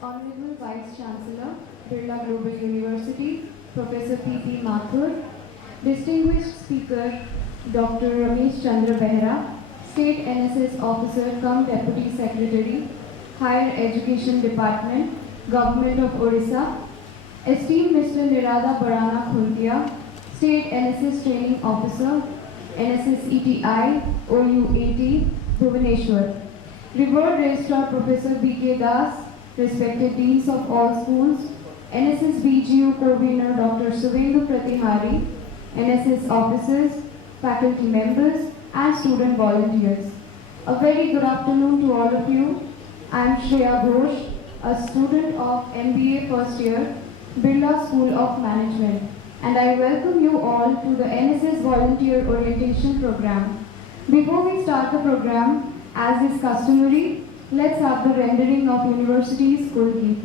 Honorable Vice Chancellor, Birla Global University, Professor P.P. Mathur, distinguished speaker, Dr. Ramesh Chandra Behra, State NSS Officer cum Deputy Secretary, Higher Education Department, Government of Odisha, esteemed Mr. Nirada Barana Khuntia, State NSS Training Officer, NSS ETI, OUAT, Bhubaneswar, revered Registrar Professor B.K. Das, respected Deans of all schools, NSS BGU Co-Convener Dr. Suvendu Pratihari, NSS officers, faculty members, and student volunteers. A very good afternoon to all of you. I am Shreya Ghosh, a student of MBA first year, Birla School of Management, and I welcome you all to the NSS Volunteer Orientation Program. Before we start the program, as is customary, let's have the rendering of University's School Git.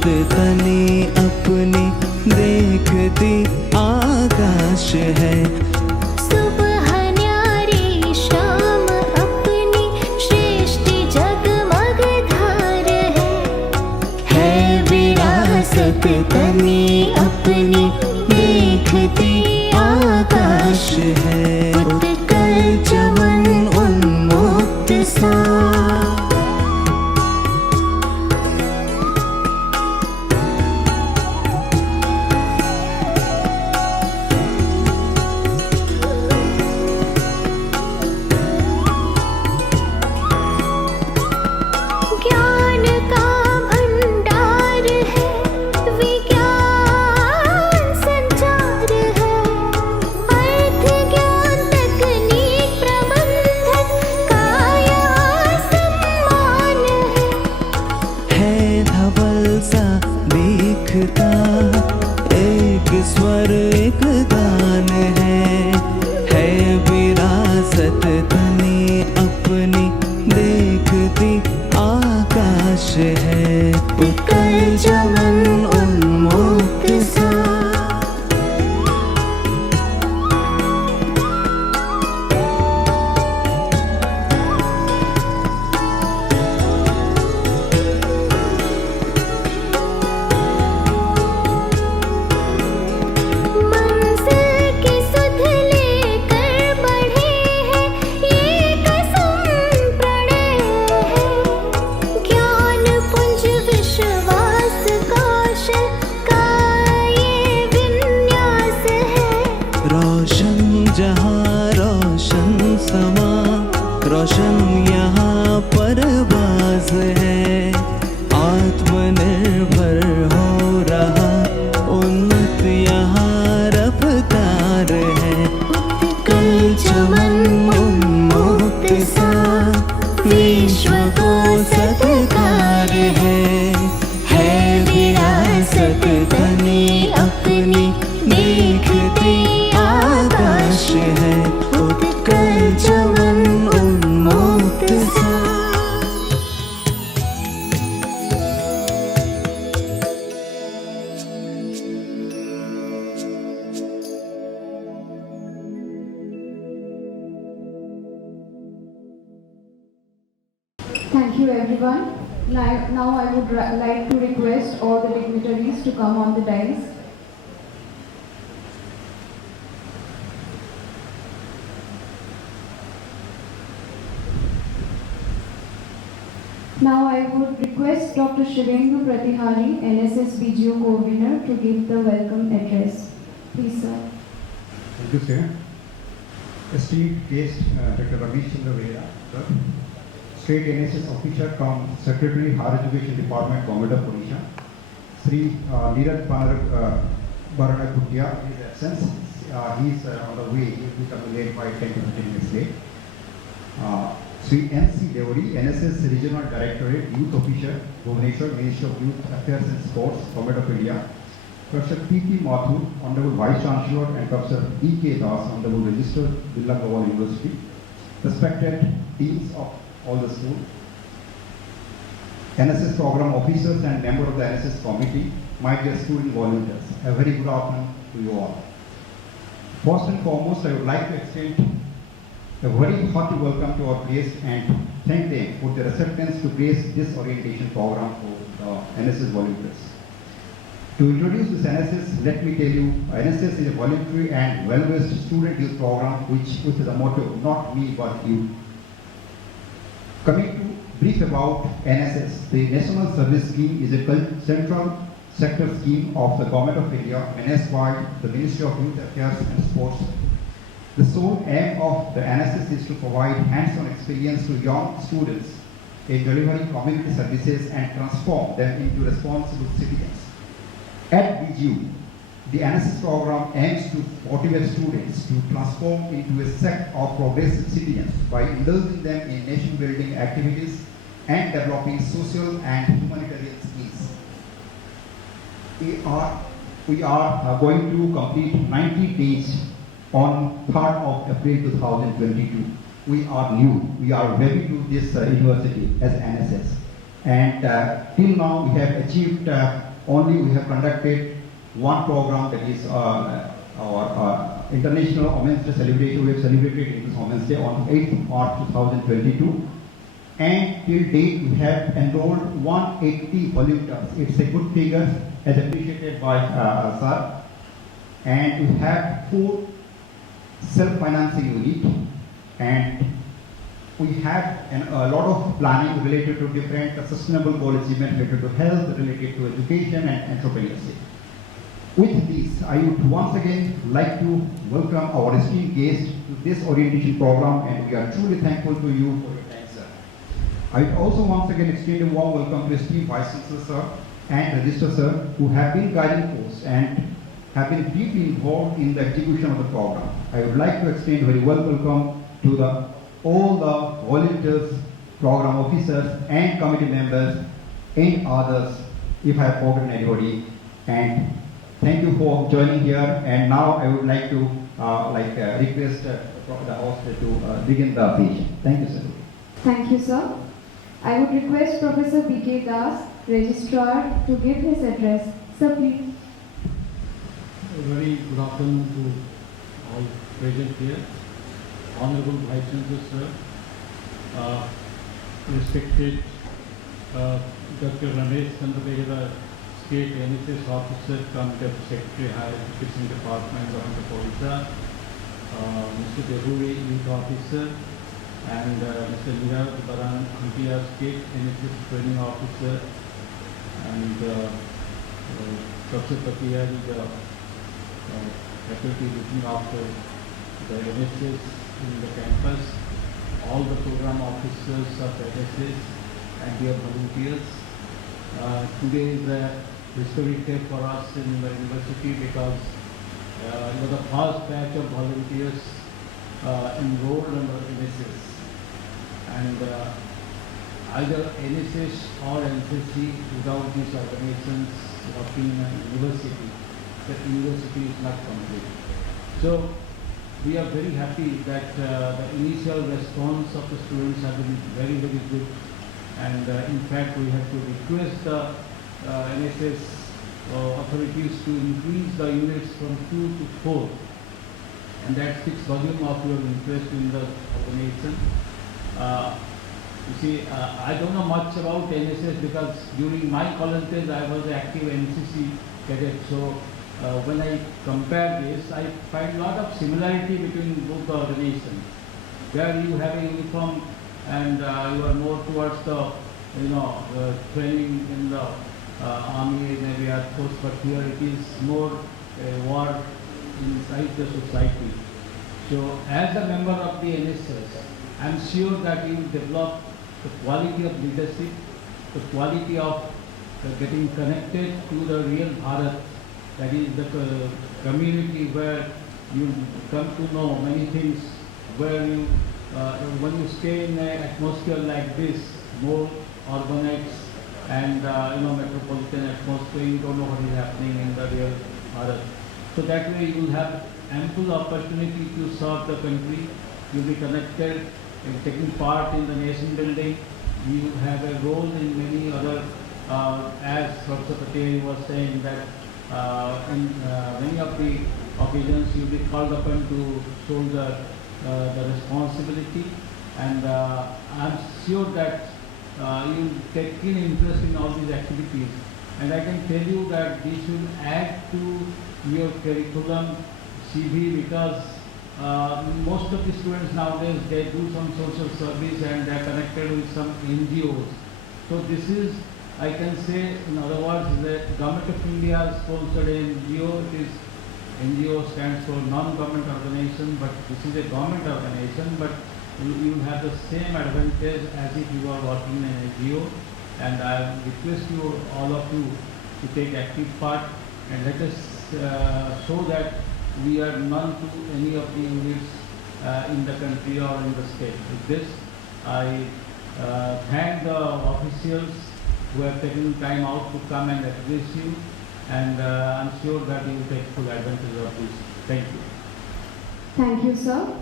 तनी अपनी देखती आकाश है, सुबह न्यारी शाम अपनी श्रेष्ठ जगमग धार है विरासत तनी अपनी देखती आकाश है, उत्कल चमन उन्मुक्त सा। एक स्वर एक गान है विरासत तनी अपनी देखती आकाश है, उत्कल चमन उन्मुक्त सा। जहाँ रोशन समा, रोशन यहाँ परवाज़ है, आत्मनिर्भर हो रहा उन्नत यहाँ रफ्तार है, उत्कल चमन उन्मुक्त सा। विश्व को सत्कार है विरासत तनी अपनी देखती आकाश है, उत्कल चमन उन्मुक्त सा। Thank you everyone. Now I would like to request all the dignitaries to come on the dais. Now I would request Dr. Suvendu Pratihari, NSS BGO Co-Convener, to give the welcome address. Please, sir. Thank you, sir. Esteemed guest, Dr. Ramesh Chandra Behra, sir. State NSS Officer cum Secretary, Higher Education Department, Government of Odisha. Sri Nirada Barana Khuntia, in his absence. He is on the way. He will be coming late by 10 to 15 minutes late. Sri N.C. Deori, NSS Regional Directorate, Youth Officer, Bhubaneswar, Ministry of Youth Affairs and Sports, Government of India. Professor P.P. Mathur, Honorable Vice Chancellor, and Professor E.K. Das, Honorable Registrar, Birla University, respected deans of all the schools, NSS program officers and members of the NSS committee, my dear student volunteers, a very good afternoon to you all. First and foremost, I would like to extend a very hearty welcome to our guests and thank them for their acceptance to grace this orientation program for the NSS volunteers. To introduce this NSS, let me tell you, NSS is a voluntary and well-wished student youth program which is a motto, not me but you. Coming to brief about NSS, the National Service Scheme is a central sector scheme of the Government of India managed by the Ministry of Youth Affairs and Sports. The sole aim of the NSS is to provide hands-on experience to young students in delivering community services and transform them into responsible citizens. At BGU, the NSS program aims to motivate students to transform into a set of progressive citizens by indulging them in nation-building activities and developing social and humanitarian skills. We are going to complete 90 days on 3rd of April 2022. We are new. We are very to this university as NSS. And till now we have achieved we have conducted one program, that is our International Women's Day celebration. We have celebrated International Women's Day on 8th March 2022. And till date we have enrolled 180 volunteers. It's a good figure as appreciated by sir. And we have 4 self-financing units, and we have a lot of planning related to different sustainable goal achievement related to health, related to education and entrepreneurship. With this, I would once again like to welcome our esteemed guests to this orientation program, and we are truly thankful to you for your time, sir. I would also once again extend a warm welcome to esteemed Vice Chancellor, sir, and Registrar, sir, who have been guiding force and have been deeply involved in the execution of the program. I would like to extend very well welcome to all the volunteers, program officers and committee members and others, if I have forgotten anybody. And thank you for joining here. And now I would like to request the host to begin the occasion. Thank you, sir. Thank you, sir. I would request Professor B.K. Das, Registrar, to give his address. Sir, please. A very good afternoon to all present here. Honorable Vice Chancellor, sir, respected Dr. Ramesh Chandra Behera, State NSS Officer, Committee Secretary, Higher Education Department, Government of Odisha, Mr. Deburi, Youth Officer, and Mr. Nirav Baran, India State NSS Training Officer, and Professor Patiyari, the faculty looking after the NSS in the campus, all the program officers of NSS and their volunteers. Today is a historic day for us in the university because it was the first batch of volunteers enrolled under NSS. And either NSS or NCC, without these organizations working in a university, the university is not complete. So we are very happy that the initial response of the students have been very, very good. And in fact, we have to request the NSS authorities to increase the units from 2 to 4. And that speaks volume of your interest in the organization. You see, I don't know much about NSS because during my colleges I was an active NCC cadet. So when I compare this, I find a lot of similarity between both the organizations. Where you have a uniform and you are more towards the training in the army, maybe Air Force, but here it is more war inside the society. So as a member of the NSS, I am sure that you will develop the quality of leadership, the quality of getting connected to the real Bharat, that is the community where you come to know many things, where you, when you stay in an atmosphere like this, more organized and metropolitan atmosphere, you don't know what is happening in the real Bharat. So that way you will have ample opportunity to serve the country. You'll be connected and taking part in the nation building. You have a role in many other, as Professor Patel was saying, that in many of the occasions you'll be called upon to shoulder the responsibility, and I'm sure that you take keen interest in all these activities, and I can tell you that this will add to your curriculum CV, because most of the students nowadays, they do some social service and they are connected with some NGOs. So this is, I can say, in other words, the Government of India sponsored NGO. It is, NGO stands for non-government organization, but this is a government organization, but you have the same advantage as if you are working in an NGO. And I request you, all of you, to take active part, and let us show that we are none to any of the units in the country or in the state. With this, I thank the officials who have taken time out to come and address you, and I'm sure that you will take full advantage of this. Thank you. Thank you, sir.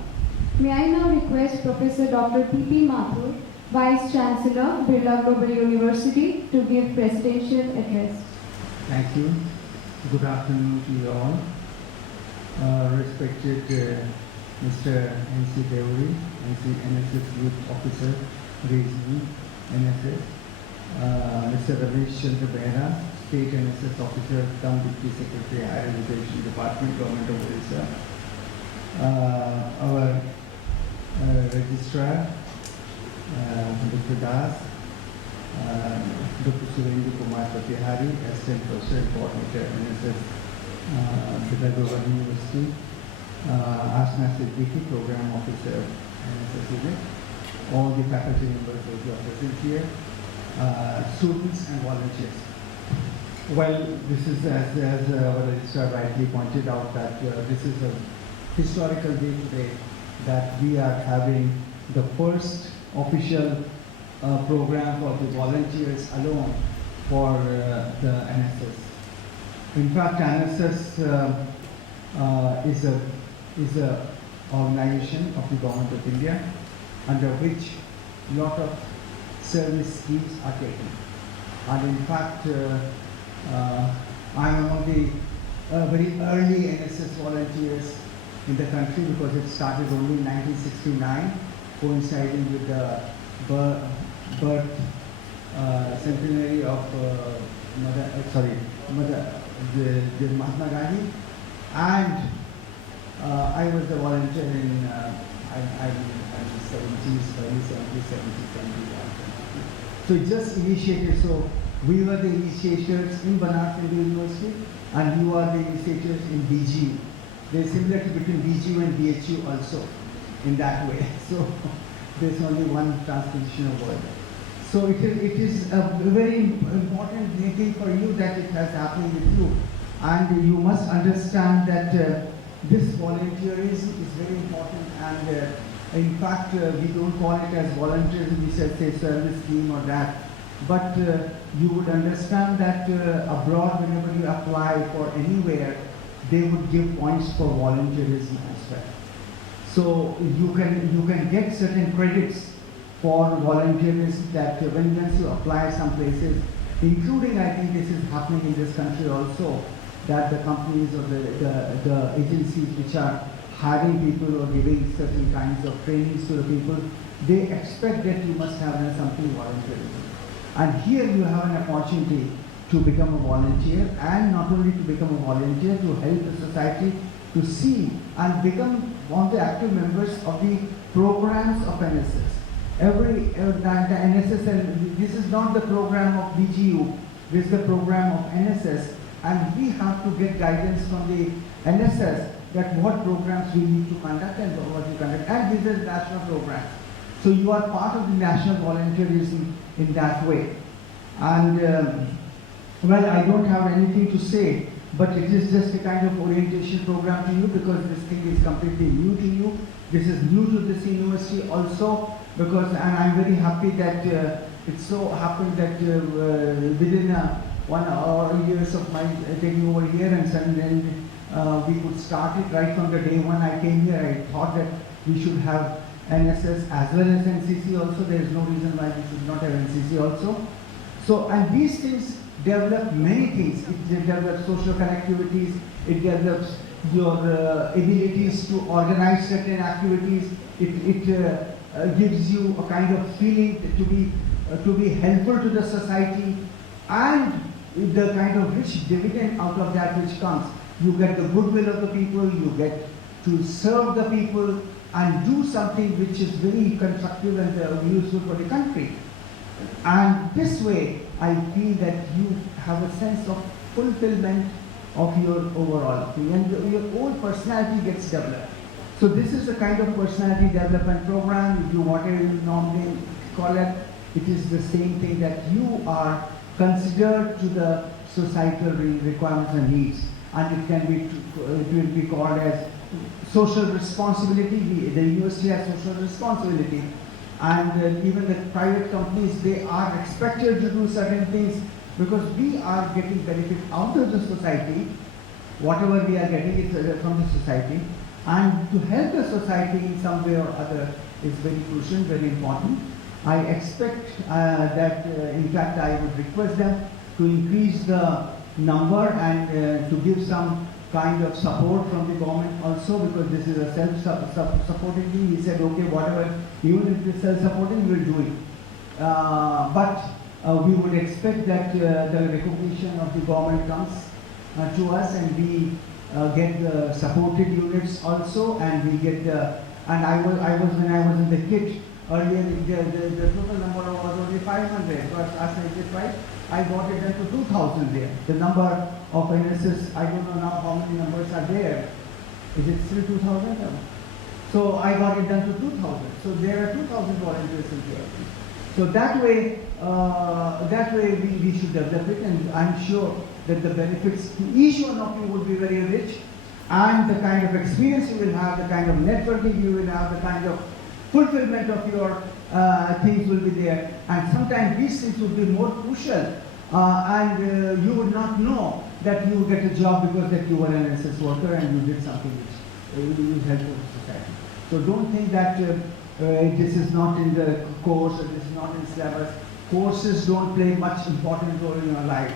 May I now request Professor Dr. P.P. Mathur, Vice Chancellor, Birla Global University, to give presidential address. Thank you. Good afternoon to you all. Respected Mr. N.C. Deori, NSS Youth Officer, Regional NSS, Mr. Ramesh Chandra Behera, State NSS Officer, cum Deputy Secretary, Higher Education Department, Government of Odisha, our Registrar, Dr. Das, Dr. Surendra Kumar Patihari, Assistant Professor, Coordinator, NSS, Birla Global University, Asna Siddiqui, Program Officer, NSS unit, all the faculty members who are present here, students and volunteers. Well, this is, as our registrar rightly pointed out, that this is a historical day today, that we are having the first official program for the volunteers alone for the NSS. In fact, NSS is a organization of the Government of India, under which lot of service schemes are taken. And in fact, I am among the very early NSS volunteers in the country, because it started only in 1969, coinciding with the birth centenary of the Mahatma Gandhi, and I was the volunteer in I'm 70s, early 70s, 71. So it just initiated. So we were the initiators in Banaras Hindu University, and you are the initiators in BGU. There is similarity between BGU and BHU also in that way. So there's only one transposition of word. So it is a very important thing for you that it has happened with you, and you must understand that this volunteerism is very important, and in fact we don't call it as volunteerism, we say service scheme or that, but you would understand that abroad, whenever you apply for anywhere, they would give points for volunteerism as well. So you can get certain credits for volunteerism, that when you apply some places, including, I think this is happening in this country also, that the companies or the agencies which are hiring people or giving certain kinds of trainings to the people, they expect that you must have done something volunteerism. And here you have an opportunity to become a volunteer, and not only to become a volunteer, to help the society to see and become one of the active members of the programs of NSS. The NSS, and this is not the program of BGU, this is the program of NSS, and we have to get guidance from the NSS that what programs we need to conduct and what we conduct, and these are national programs. So you are part of the national volunteerism in that way. And well, I don't have anything to say, but it is just a kind of orientation program to you, because this thing is completely new to you. This is new to this university also, because, and I'm very happy that it so happened that within 1 or years of my taking over here, and suddenly we could start it right from the day when I came here. I thought that we should have NSS as well as NCC also. There is no reason why we should not have NCC also. So, and these things develop many things. It develops social connectivities, it develops your abilities to organize certain activities, it gives you a kind of feeling to be helpful to the society, and the kind of rich dividend out of that which comes. You get the goodwill of the people, you get to serve the people and do something which is very constructive and useful for the country. And this way, I feel that you have a sense of fulfillment of your overall thing, and your own personality gets developed. So this is the kind of personality development program. If you want to normally call it, it is the same thing, that you are considered to the societal requirements and needs, and it will be called as social responsibility. The university has social responsibility. And even the private companies, they are expected to do certain things, because we are getting benefit out of the society. Whatever we are getting is from the society, and to help the society in some way or other is very crucial, very important. I expect that, in fact, I would request them to increase the number and to give some kind of support from the government also, because this is a self-supporting thing. He said, okay, whatever, even if it's self-supporting, we'll do it. But we would expect that the recognition of the government comes to us, and we get the supported units also, and we get the, and I was when I was in the kit earlier, the total number was only 500, but as I did right, I got it down to 2,000 there. The number of NSS, I don't know now how many numbers are there. Is it still 2,000? So I got it down to 2,000. So there are 2,000 volunteers in here. So that way we should develop it, and I'm sure that the benefits to each one of you would be very rich, and the kind of experience you will have, the kind of networking you will have, the kind of fulfillment of your things will be there, and sometimes these things would be more crucial, and you would not know that you would get a job because that you were an NSS worker and you did something which is helpful to society. So don't think that this is not in the course, or this is not in syllabus. Courses don't play much important role in your life.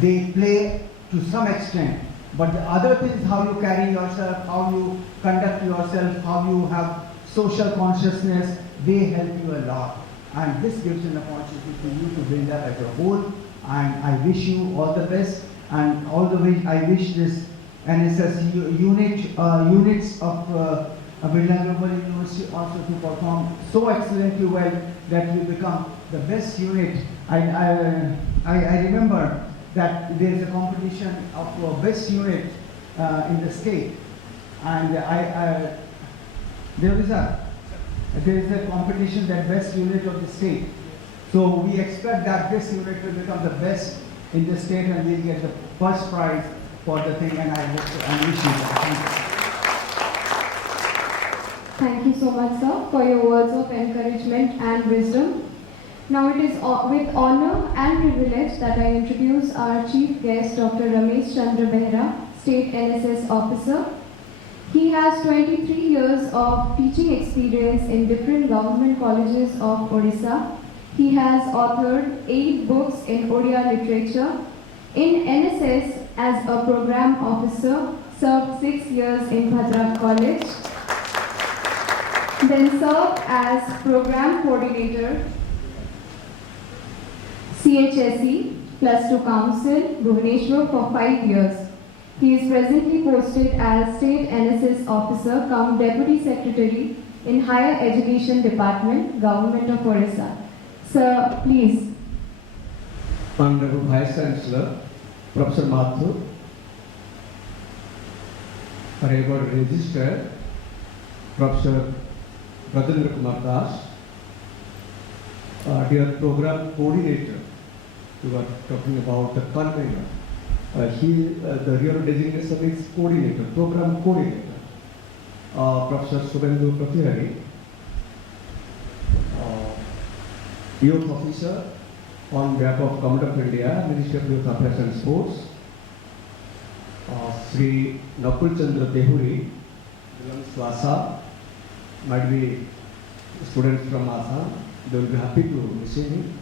They play to some extent, but the other things, how you carry yourself, how you conduct yourself, how you have social consciousness, they help you a lot. And this gives an opportunity for you to build up as a whole. And I wish you all the best, and all the way I wish this NSS units of Birla Global University also to perform so excellently well that you become the best unit. I remember that there is a competition of best unit in the state, and there is a competition that best unit of the state. So we expect that this unit will become the best in the state, and we'll get the first prize for the thing, and I wish you that. Thank you so much, sir, for your words of encouragement and wisdom. Now it is with honor and privilege that I introduce our chief guest, Dr. Ramesh Chandra Behera, State NSS Officer. He has 23 years of teaching experience in different government colleges of Odisha. He has authored 8 books in Odia literature. In NSS, as a program officer, served 6 years in Bhadrak College. Then served as program coordinator, CHSE +2 Council, Bhubaneswar for 5 years. He is presently posted as State NSS Officer cum Deputy Secretary in Higher Education Department, Government of Odisha. Sir, please. Honorable Vice Chancellor, Professor Mathur, Honorable Registrar, Professor Rajendra Kumar Das, dear Program Coordinator, you were talking about the convener. The real designation is Coordinator, Program Coordinator, Professor Subhendu Prathihari, youth officer on behalf of Government of India, Ministry of Youth Affairs and Sports, Sri Nakul Chandra Tehuri, belongs to Assam, might be students from Assam. They will be happy to receive him.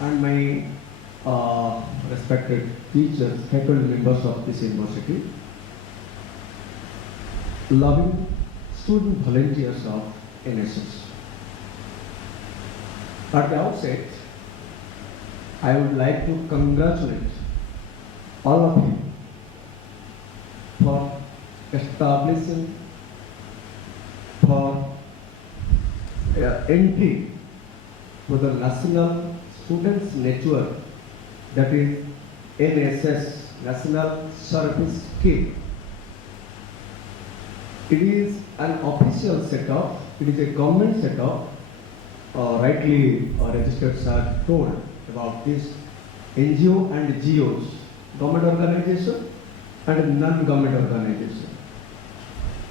And my respected teachers, faculty members of this university, loving student volunteers of NSS. At the outset, I would like to congratulate all of you for establishing, for entry to the National Students Network, that is NSS, National Service Scheme. It is an official setup, it is a government setup, rightly registered sir told about this NGO and GOs, government organization and non-government organization.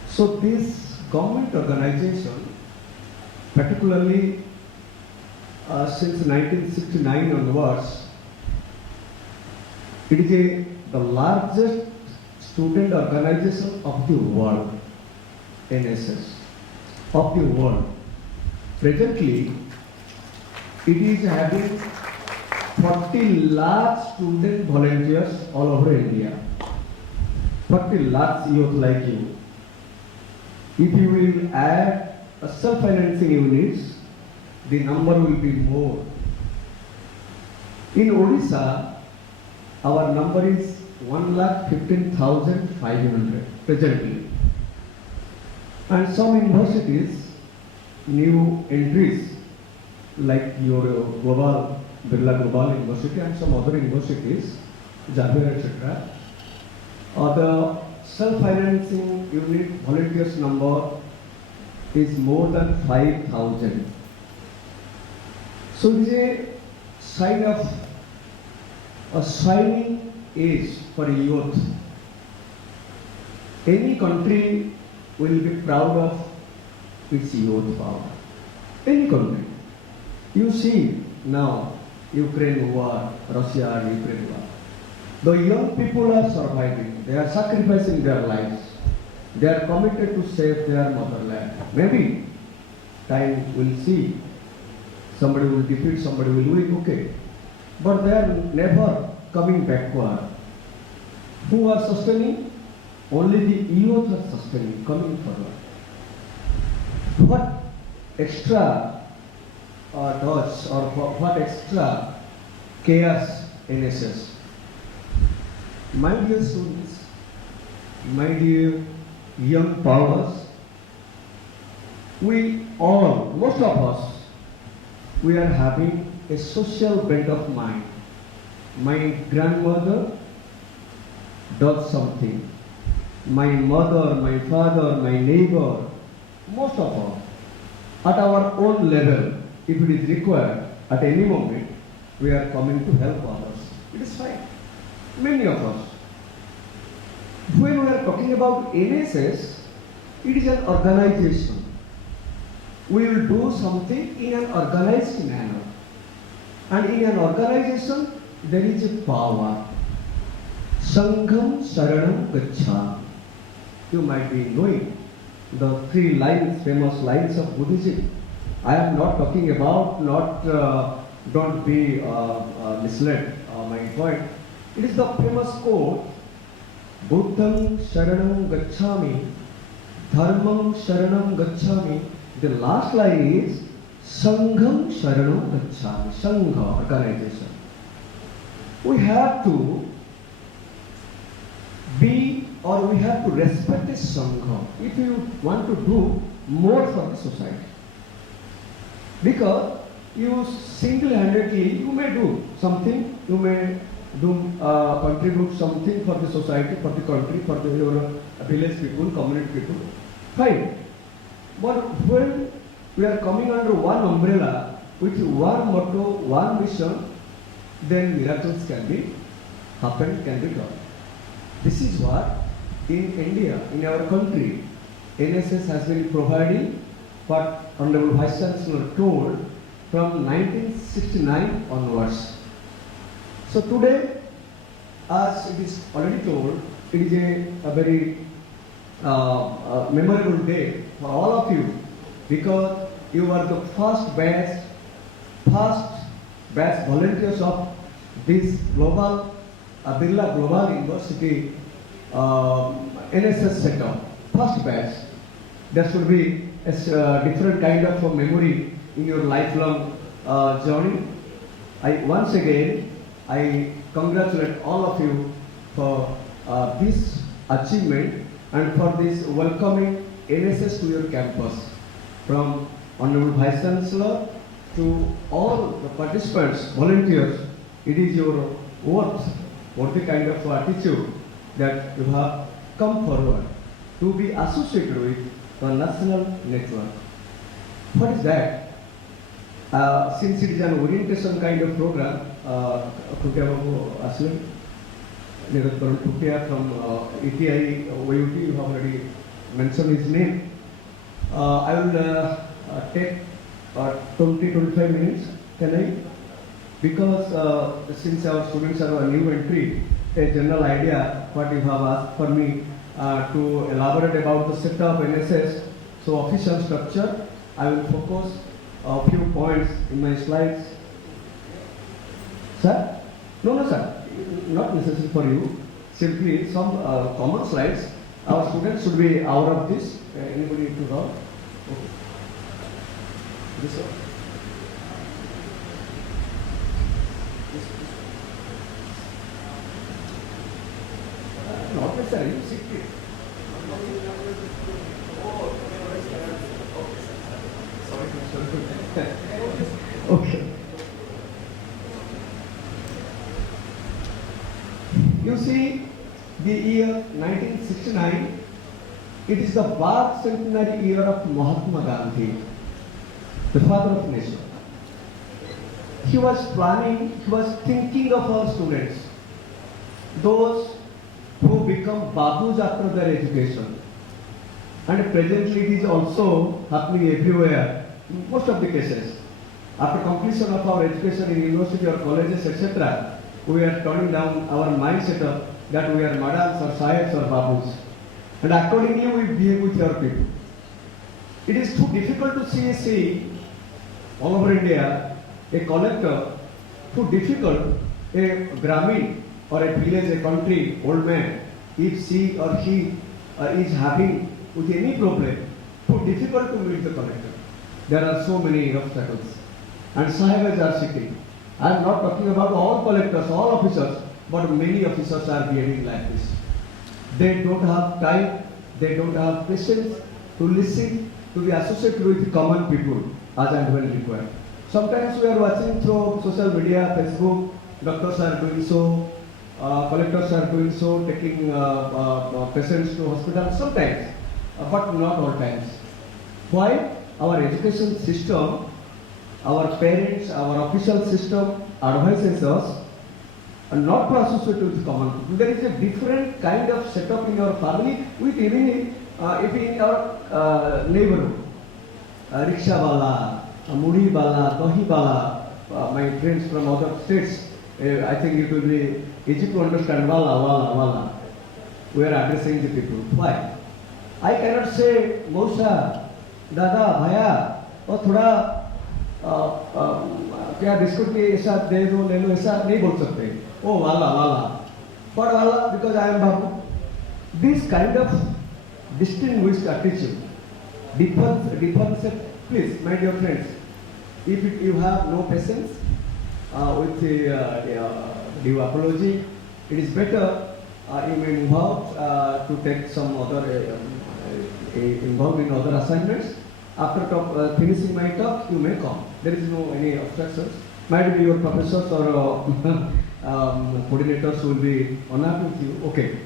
So this government organization, particularly since 1969 onwards, it is the largest student organization of the world, NSS, of the world. Presently, it is having 40 lakh student volunteers all over India. 40 lakh youth like you. If you will add a self-financing units, the number will be more. In Odisha, our number is 1,15,500 presently. And some universities, new entries like your Birla Global University and some other universities, Javier, etc. The self-financing unit volunteers number is more than 5,000. So it is a sign of a shining age for youth. Any country will be proud of its youth power. Any country. You see now Ukraine war, Russia and Ukraine war. The young people are surviving. They are sacrificing their lives. They are committed to save their motherland. Maybe time will see. Somebody will defeat, somebody will win, okay. But they are never coming backward. Who are sustaining? Only the youth are sustaining, coming forward. What extra does or what extra cares NSS? My dear students, my dear young powers, we all, most of us, we are having a social bent of mind. My grandmother does something. My mother, my father, my neighbor, most of us, at our own level, if it is required, at any moment, we are coming to help others. It is fine. Many of us. When we are talking about NSS, it is an organization. We will do something in an organized manner. And in an organization, there is a power. Sangham Saranam Gacchami. You might be knowing the three lines, famous lines of Buddhism. I am not talking about, don't be misled, my point. It is the famous quote, Buddham Sharanam Gacchami, Dharmam Sharanam Gacchami. The last line is Sangham Sharanam Gacchami, Sangha, organization. We have to be or we have to respect a Sangha if you want to do more for the society. Because you single-handedly, you may do something, you may do contribute something for the society, for the country, for the your village people, community people. Fine. But when we are coming under one umbrella with one motto, one mission, then miracles can be happen, can be done. This is what in India, in our country, NSS has been providing what Honorable Vice Chancellor told, from 1969 onwards. So today, as it is already told, it is a very memorable day for all of you because you are the first batch volunteers of this global Birla Global University NSS setup. First batch. There should be a different kind of a memory in your lifelong journey. Once again, I congratulate all of you for this achievement and for this welcoming NSS to your campus. From Honorable Vice Chancellor to all the participants, volunteers, it is your worthy kind of attitude that you have come forward to be associated with the national network. What is that? Since it is an orientation kind of program, Khutya Babu Aswin, Neeraj Karan Khutya from ETI OUT, you have already mentioned his name. I will take 20-25 minutes, can I? Because since our students are a new entry, a general idea what you have asked for me to elaborate about the setup NSS, so official structure, I will focus a few points in my slides. Sir? No, sir. Not necessary for you. Simply some common slides. Our students should be aware of this. Anybody to draw? Okay. This one. Not necessary. Sit here. Okay. You see, the year 1969, it is the birth centenary year of Mahatma Gandhi, the father of nation. He was thinking of our students, those who become babus after their education. And presently it is also happening everywhere, in most of the cases. After completion of our education in university or colleges, etc., we are turning down our mindset of that we are madams or sahibs or babus. And accordingly we behave with our people. It is too difficult to see all over India a collector, too difficult a Gramin or a village, a country, old man, if she or he is having with any problem, too difficult to meet the collector. There are so many obstacles. And sahibas are sitting. I am not talking about all collectors, all officers, but many officers are behaving like this. They don't have time, they don't have patience to listen, to be associated with common people as and when required. Sometimes we are watching through social media, Facebook, doctors are doing so, collectors are doing so, taking patients to hospital sometimes, but not all times. Why? Our education system, our parents, our official system advises us not to associate with common people. There is a different kind of setup in our family, with even if in our neighborhood. Rickshaw wala, mudi wala, dahi wala, my friends from other states, I think it will be easy to understand wala. We are addressing the people. Why? I cannot say Mausa, Dada, Bhaya, or thoda क्या biscuit के ऐसा दे दो ले लो ऐसा नहीं बोल सकते ओ वाला but वाला because I am babu. This kind of distinguished attitude difference please my dear friends, if you have no patience with due apology, it is better you may move out to take some other involved in other assignments. After finishing my talk, you may come. There is no any obstructions. Might be your professors or coordinators will be honored with you. Okay.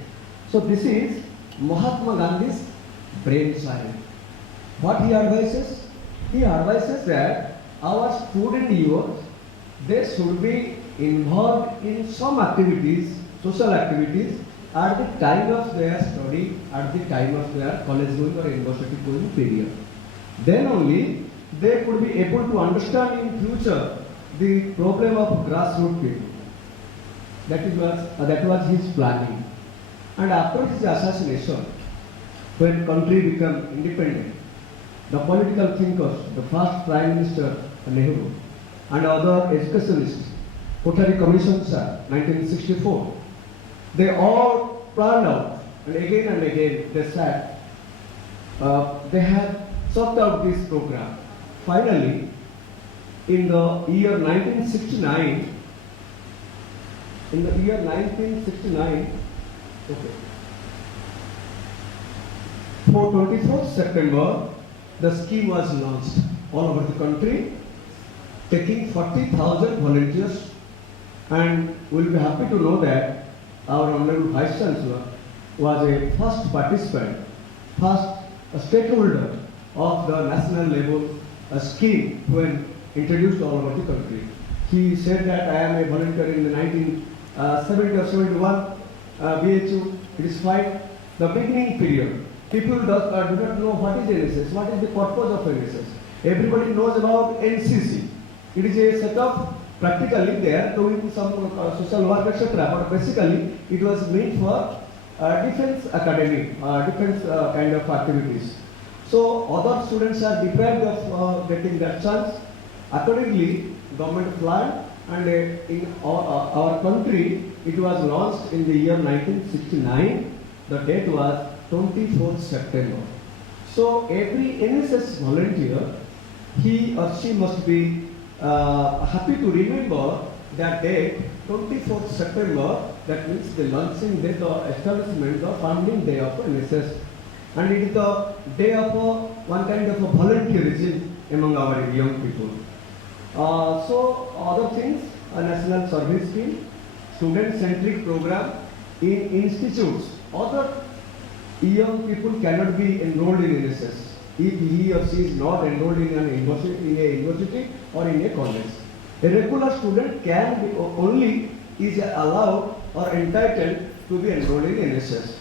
So this is Mahatma Gandhi's brainchild. What he advises? He advises that our student youth, they should be involved in some activities, social activities, at the time of their study, at the time of their college going or university going period. Then only they could be able to understand in future the problem of grassroots people. That was his planning. And after his assassination, when country became independent, the political thinkers, the first Prime Minister Nehru and other educationists, Kothari Commission, sir, 1964, they all planned out, and again they said, they had sorted out this program. Finally, in the year 1969, okay, for 24th September, the scheme was launched all over the country, taking 40,000 volunteers, and we'll be happy to know that our Honorable Vice Chancellor was a first participant, first stakeholder of the national level scheme when introduced all over the country. He said that I am a volunteer in the 1970 or 71 BHU. It is fine. The beginning period, people do not know what is NSS, what is the purpose of NSS. Everybody knows about NCC. It is a set of practically they are doing some social work, etc. But basically, it was meant for defense academy, defense kind of activities. So other students are deprived of getting that chance. Accordingly, government planned, and in our country, it was launched in the year 1969. The date was 24th September. So every NSS volunteer, he or she must be happy to remember that date, 24th September. That means the launching day, the establishment, the founding day of NSS, and it is the day of one kind of a volunteerism among our young people. So other things, a national service scheme, student-centric program in institutes. Other young people cannot be enrolled in NSS if he or she is not enrolled in a university or in a college. A regular student can be only is allowed or entitled to be enrolled in NSS.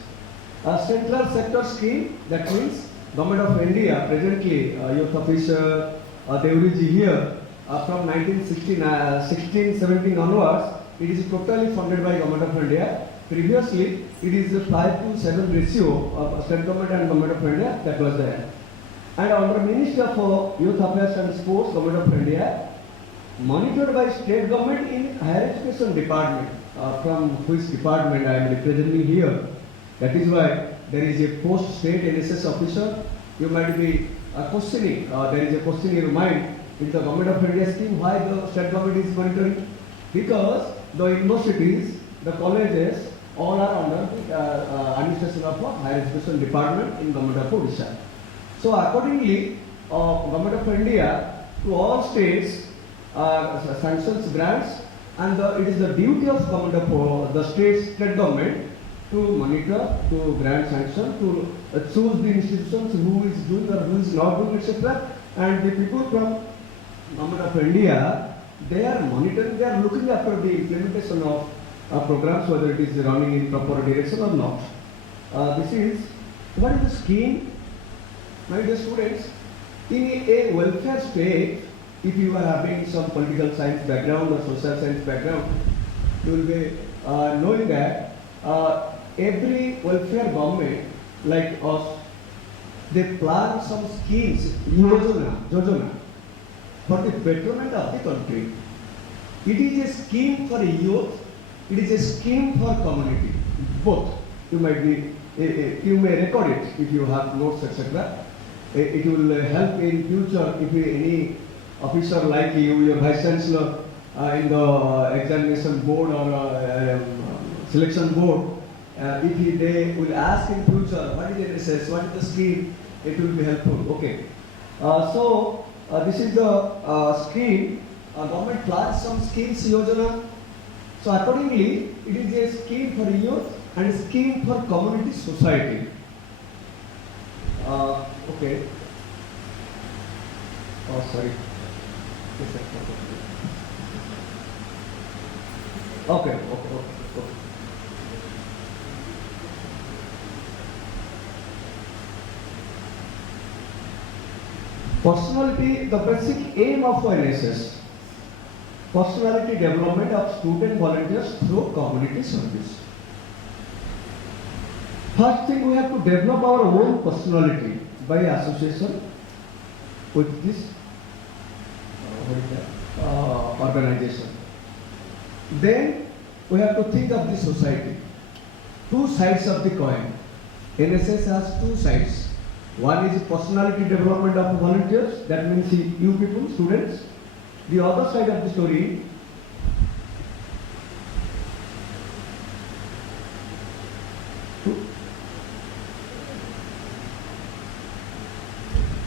A central sector scheme, that means Government of India presently youth officer Devriji here from 1916-17 onwards, it is totally funded by Government of India. Previously, it is a 5-to-7 ratio of state government and Government of India that was there. And under Minister for Youth Affairs and Sports, Government of India, monitored by state government in higher education department, from which department I am representing here. That is why there is a post-state NSS officer. You might be questioning, there is a question in your mind, is the Government of India scheme, why the state government is monitoring? Because the universities, the colleges, all are under the administration of higher education department in Government of Odisha. So accordingly, Government of India to all states sanctions grants, and it is the duty of Government of the state government to monitor, to grant sanction, to choose the institutions who is doing or who is not doing, etc. And the people from Government of India, they are monitoring, they are looking after the implementation of programs, whether it is running in proper direction or not. This is what is the scheme, my dear students. In a welfare state, if you are having some political science background or social science background, you will be knowing that every welfare government like us, they plan some schemes, yojana, for the betterment of the country. It is a scheme for youth, it is a scheme for community, both. You might be, you may record it if you have notes, etc. It will help in future if any officer like you, your Vice Chancellor in the examination board or selection board, if they will ask in future what is the NSS, what is the scheme, it will be helpful. Okay. So this is the scheme. Government plans some schemes, yojana. So accordingly, it is a scheme for youth and a scheme for community society. Okay. Oh, sorry. Okay. Personality, the basic aim of NSS, personality development of student volunteers through community service. First thing, we have to develop our own personality by association with this organization. Then we have to think of the society. Two sides of the coin. NSS has two sides. One is personality development of volunteers, that means you people, students. The other side of the story,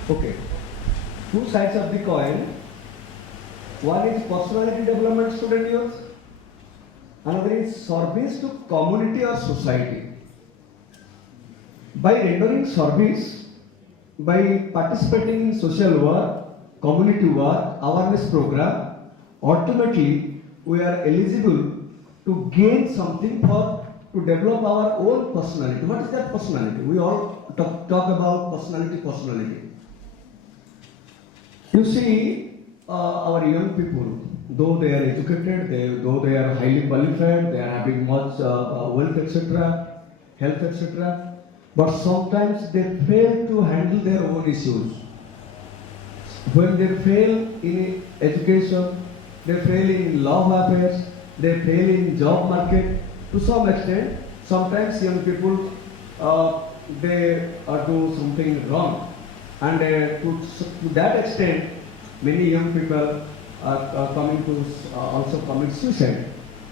okay, two sides of the coin. One is personality development student youth, another is service to community or society. By rendering service, by participating in social work, community work, awareness program, ultimately we are eligible to gain something to develop our own personality. What is that personality? We all talk about personality. You see, our young people, though they are educated, though they are highly qualified, they are having much wealth, etc., health, etc., but sometimes they fail to handle their own issues. When they fail in education, they fail in love affairs, they fail in job market. To some extent, sometimes young people they do something wrong, and to that extent, many young people are coming to also commit suicide.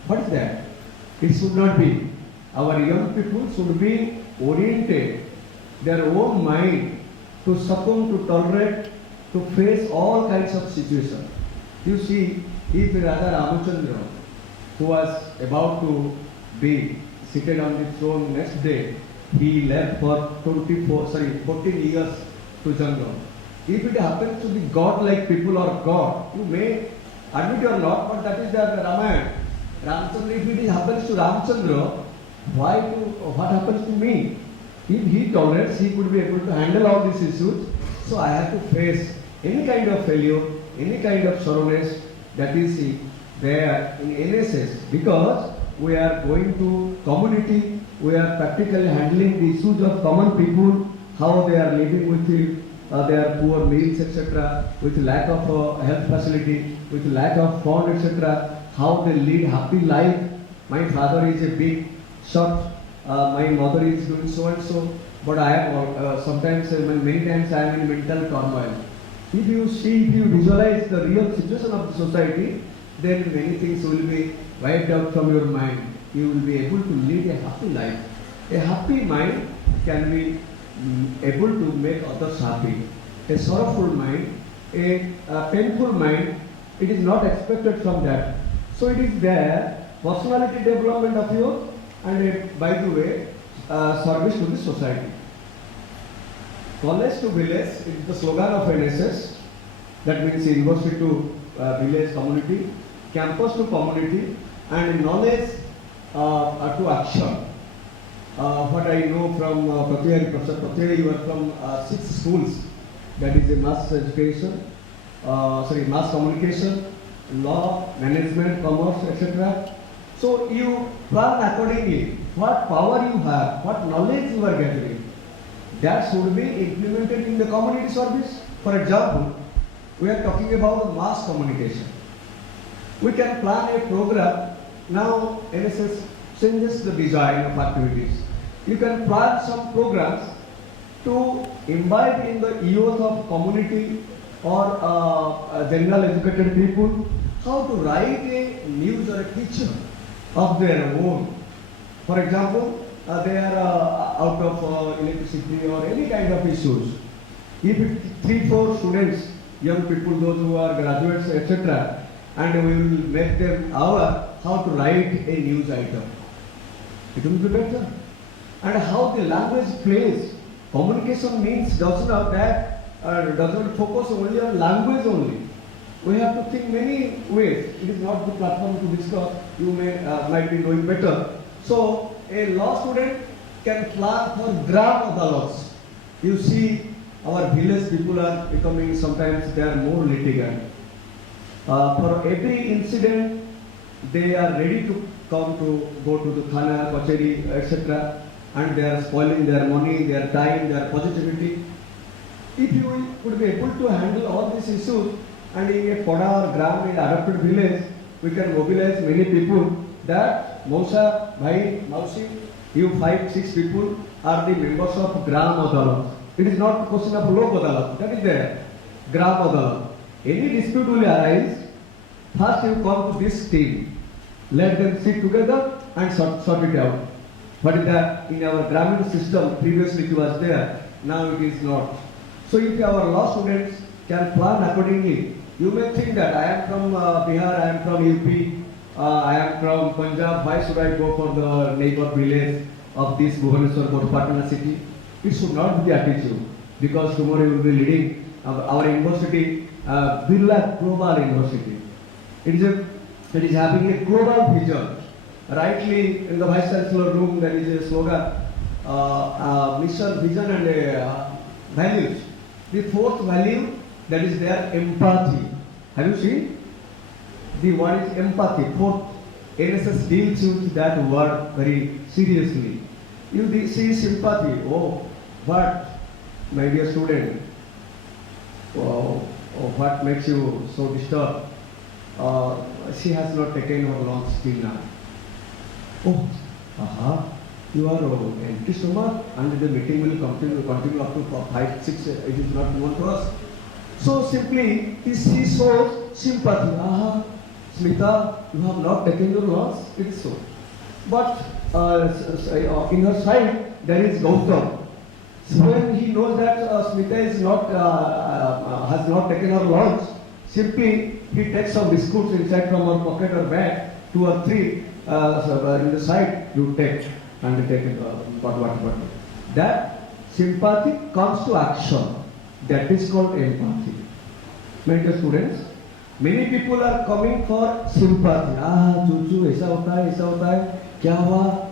What is that? It should not be. Our young people should be oriented their own mind to succumb, to tolerate, to face all kinds of situations. You see, if Raja Ramachandra, who was about to be seated on the throne next day, he left for 14 years to jungle. If it happens to be God-like people or God, you may admit or not, but that is the Ramayana. Ramachandra, if it happens to Ramachandra, what happens to me? If he tolerates, he could be able to handle all these issues. So I have to face any kind of failure, any kind of sorrowness that is there in NSS, because we are going to community, we are practically handling the issues of common people, how they are living with their poor meals, etc., with lack of health facility, with lack of fund, etc., how they lead happy life. My father is a big shot, my mother is doing so and so, but I am sometimes, many times I am in mental turmoil. If you visualize the real situation of the society, then many things will be wiped out from your mind. You will be able to lead a happy life. A happy mind can be able to make others happy. A sorrowful mind, a painful mind, it is not expected from that. So it is there, personality development of you, and by the way, service to the society. College to village is the slogan of NSS. That means university to village community, campus to community, and knowledge to action. What I know from Professor Pratyari, you are from 6 schools. That is a mass education, mass communication, law, management, commerce, etc. So you plan accordingly. What power you have, what knowledge you are gathering, that should be implemented in the community service. For example, we are talking about mass communication. We can plan a program. Now NSS changes the design of activities. You can plan some programs to imbibe in the youth of community or general educated people how to write a news or a picture of their own. For example, they are out of electricity or any kind of issues. If 3-4 students, young people, those who are graduates, etc., and we will make them aware how to write a news item, it will be better. And how the language plays. Communication means doesn't focus only on language only. We have to think many ways. It is not the platform to discuss. You might be knowing better. So a law student can plan for gram adalats. You see, our village people are becoming, sometimes they are more litigant. For every incident, they are ready to come to go to the thana, kacheri, etc. And they are spoiling their money, their time, their positivity. If you could be able to handle all these issues, and in a Pada or Gram, in adopted village, we can mobilize many people that Mausa, Bhai, Mausi, you 5-6 people are the members of Gram Adalat. It is not a question of Lok Adalat, that is there. Gram Adalat. Any dispute will arise, first you come to this team, let them sit together and sort it out. What is that in our Gramin system, previously it was there, now it is not. So if our law students can plan accordingly, you may think that I am from Bihar, I am from UP, I am from Punjab, why should I go for the neighbor village of this Bhubaneswar, Patna city? It should not be the attitude, because tomorrow you will be leading our university, Birla Global University. It is having a global vision. Rightly, in the Vice Chancellor room, there is a slogan, mission, vision and values. The fourth value, that is their empathy. Have you seen? The word is empathy. Fourth, NSS deals with that word very seriously. You see sympathy. Oh, what, my dear student, what makes you so disturbed? She has not taken her lunch till now. Oh, you are empty stomach, and the meeting will continue up to 5, 6, it is not known to us. So simply, he shows sympathy. Smita, you have not taken your lunch, it is so. But in her side, there is Gautam. So when he knows that Smita is not, has not taken her lunch, simply he takes some biscuits inside from her pocket or bag, 2 or 3 in the side, you take and take it, what. That sympathy comes to action. That is called empathy. My dear students, many people are coming for sympathy. Chuchu, ऐसा होता है, क्या हुआ?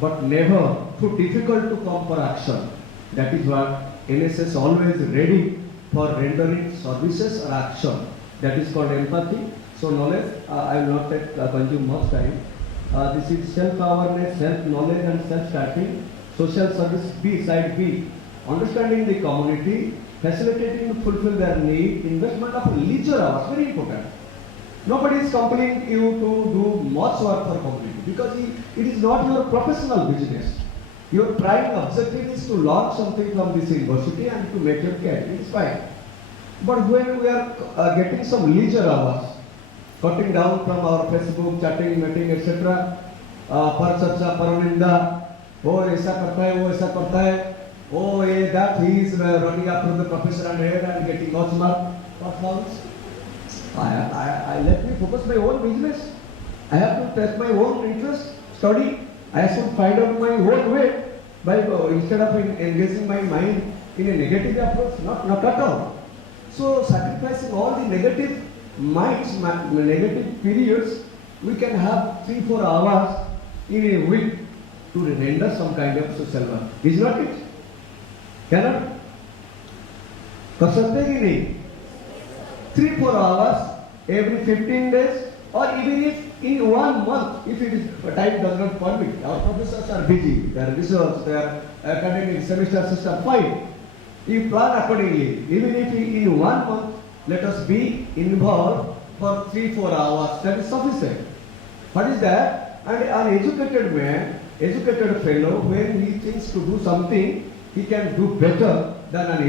But never, too difficult to come for action. That is what NSS always ready for rendering services or action. That is called empathy. So knowledge, I will not consume much time. This is self-awareness, self-knowledge and self-starting. Social service B, side B. Understanding the community, facilitating to fulfill their need, investment of leisure hours, very important. Nobody is compelling you to do much work for community because it is not your professional business. Your prime objective is to learn something from this university and to make your career. It is fine. But when we are getting some leisure hours, cutting down from our Facebook, chatting, meeting, etc. पर चर्चा, पर निंदा, वो ऐसा करता है, वो ऐसा करता है, oh that he is running after the professor and head and getting much mark. What happens? I let me focus my own business. I have to test my own interest, study. I should find out my own way by instead of engaging my mind in a negative approach, not at all. So sacrificing all the negative minds, negative periods, we can have 3-4 hours in a week to render some kind of social work. Is not it? Cannot? कर सकते कि नहीं? 3-4 hours every 15 days, or even if in 1 month, if it is time does not permit. Our professors are busy, their research, their academic semester system, fine. You plan accordingly. Even if in 1 month, let us be involved for 3-4 hours. That is sufficient. What is that? And an educated man, educated fellow, when he thinks to do something, he can do better than an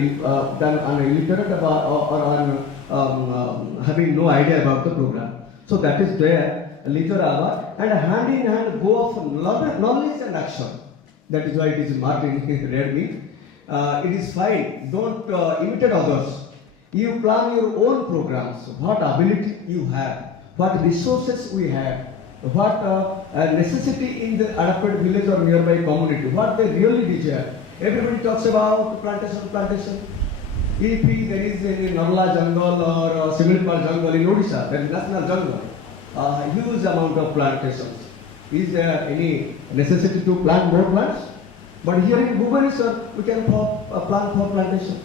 illiterate or having no idea about the program. So that is there, leisure hour, and hand in hand go of knowledge and action. That is why it is marked in red meat. It is fine. Don't imitate others. You plan your own programs. What ability you have, what resources we have, what necessity in the adopted village or nearby community, what they really desire. Everybody talks about plantation. If there is a Narla jungle or Similipal jungle in Odisha, there is national jungle, huge amount of plantations. Is there any necessity to plant more plants? But here in Bhubaneswar, we can plant for plantation.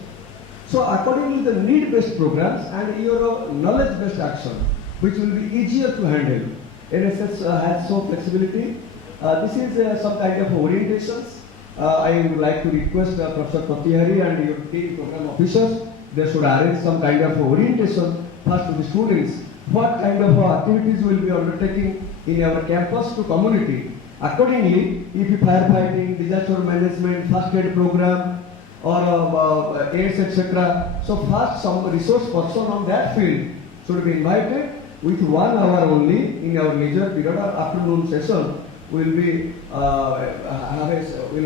So accordingly, the need-based programs and your knowledge-based action, which will be easier to handle. NSS has some flexibility. This is some kind of orientations. I would like to request Professor Patihari and your team program officers, they should arrange some kind of orientation first to the students. What kind of activities will be undertaking in our campus to community. Accordingly, if firefighting, disaster management, first aid program, or AIDS, etc. So first some resource person on that field should be invited with 1 hour only in our leisure period or afternoon session. We'll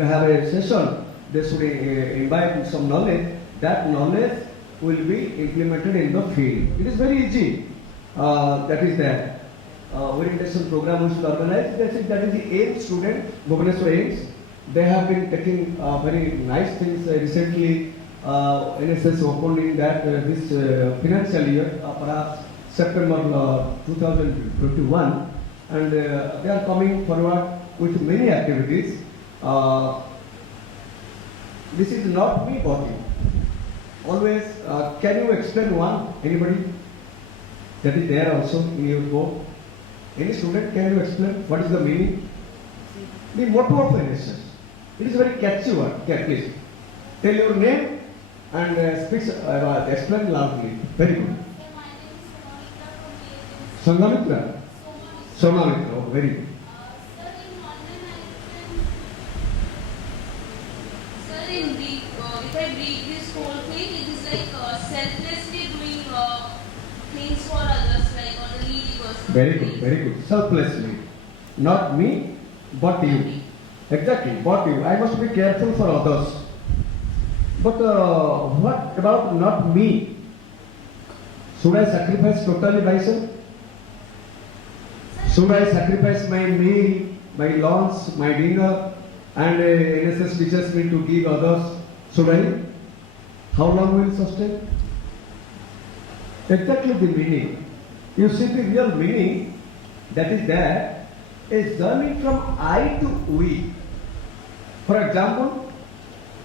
have a session. They should invite with some knowledge. That knowledge will be implemented in the field. It is very easy. That is that. Orientation program we should organize. That is the AIMS student, Bhubaneswar AIMS. They have been taking very nice things recently. NSS opened in that this financial year, perhaps September 2021, and they are coming forward with many activities. This is not me talking. Always, can you explain one? Anybody? That is there also in your book. Any student, can you explain what is the meaning? The motto of NSS. It is a very catchy word. Okay, please. Tell your name and explain loudly. Very good. Sangamitra. Somamitra. Oh, very good. Sir, in brief, if I brief this whole thing, it is like selflessly doing things for others, like on the needy person. Very good, very good. Selflessly. Not me, but you. Exactly, but you. I must be careful for others. But what about not me? Should I sacrifice totally myself? Should I sacrifice my meal, my lunch, my dinner, and NSS teaches me to give others? Should I? How long will it sustain? Exactly the meaning. You see the real meaning, that is that a journey from I to we. For example,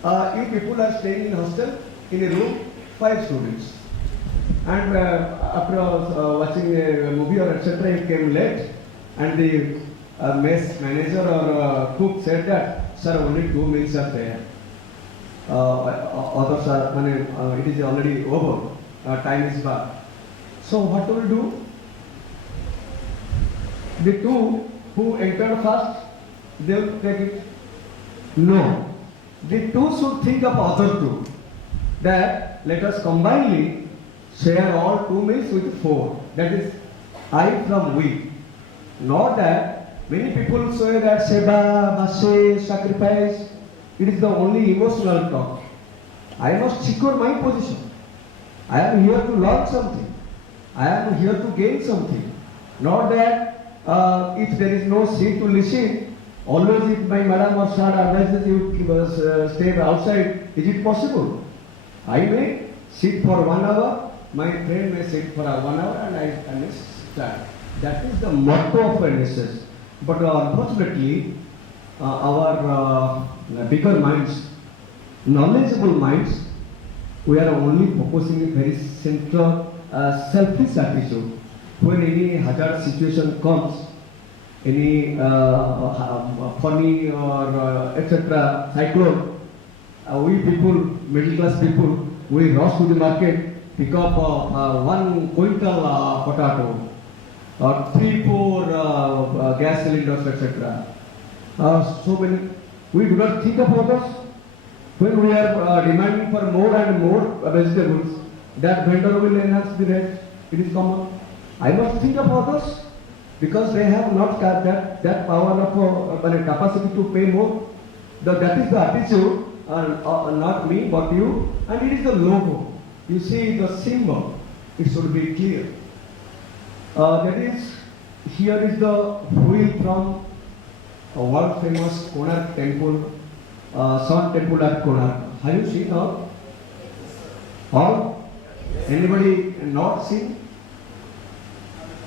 you people are staying in hostel in a room, 5 students, and after watching a movie or etc. you came late, and the mess manager or cook said that, sir, only 2 meals are there. Others are, it is already over, time is back. So what will do? The 2 who entered first, they will take it. No. The 2 should think of other 2. That let us combinedly share all 2 meals with 4. That is I from we. Not that many people say that seva, base, sacrifice. It is the only emotional talk. I must secure my position. I am here to learn something. I am here to gain something. Not that if there is no seat to listen, always if my madam or sir advises you stay outside, is it possible? I may sit for 1 hour, my friend may sit for 1 hour, and I may start. That is the motto of NSS. But unfortunately, our bigger minds, knowledgeable minds, we are only focusing a very central selfish attitude. When any hazard situation comes, any funny or etc. cyclone, we people, middle class people, we rush to the market, pick up 1 quintal potato, or 3-4 gas cylinders, etc. So many, we do not think of others. When we are demanding for more and more vegetables, that vendor will enhance the rate. It is common. I must think of others because they have not got that power of capacity to pay more. That is the attitude, not me but you, and it is the logo. You see the symbol. It should be clear. That is, here is the wheel from a world famous Konark temple, Sun temple at Konark. Have you seen all? All? Anybody not seen?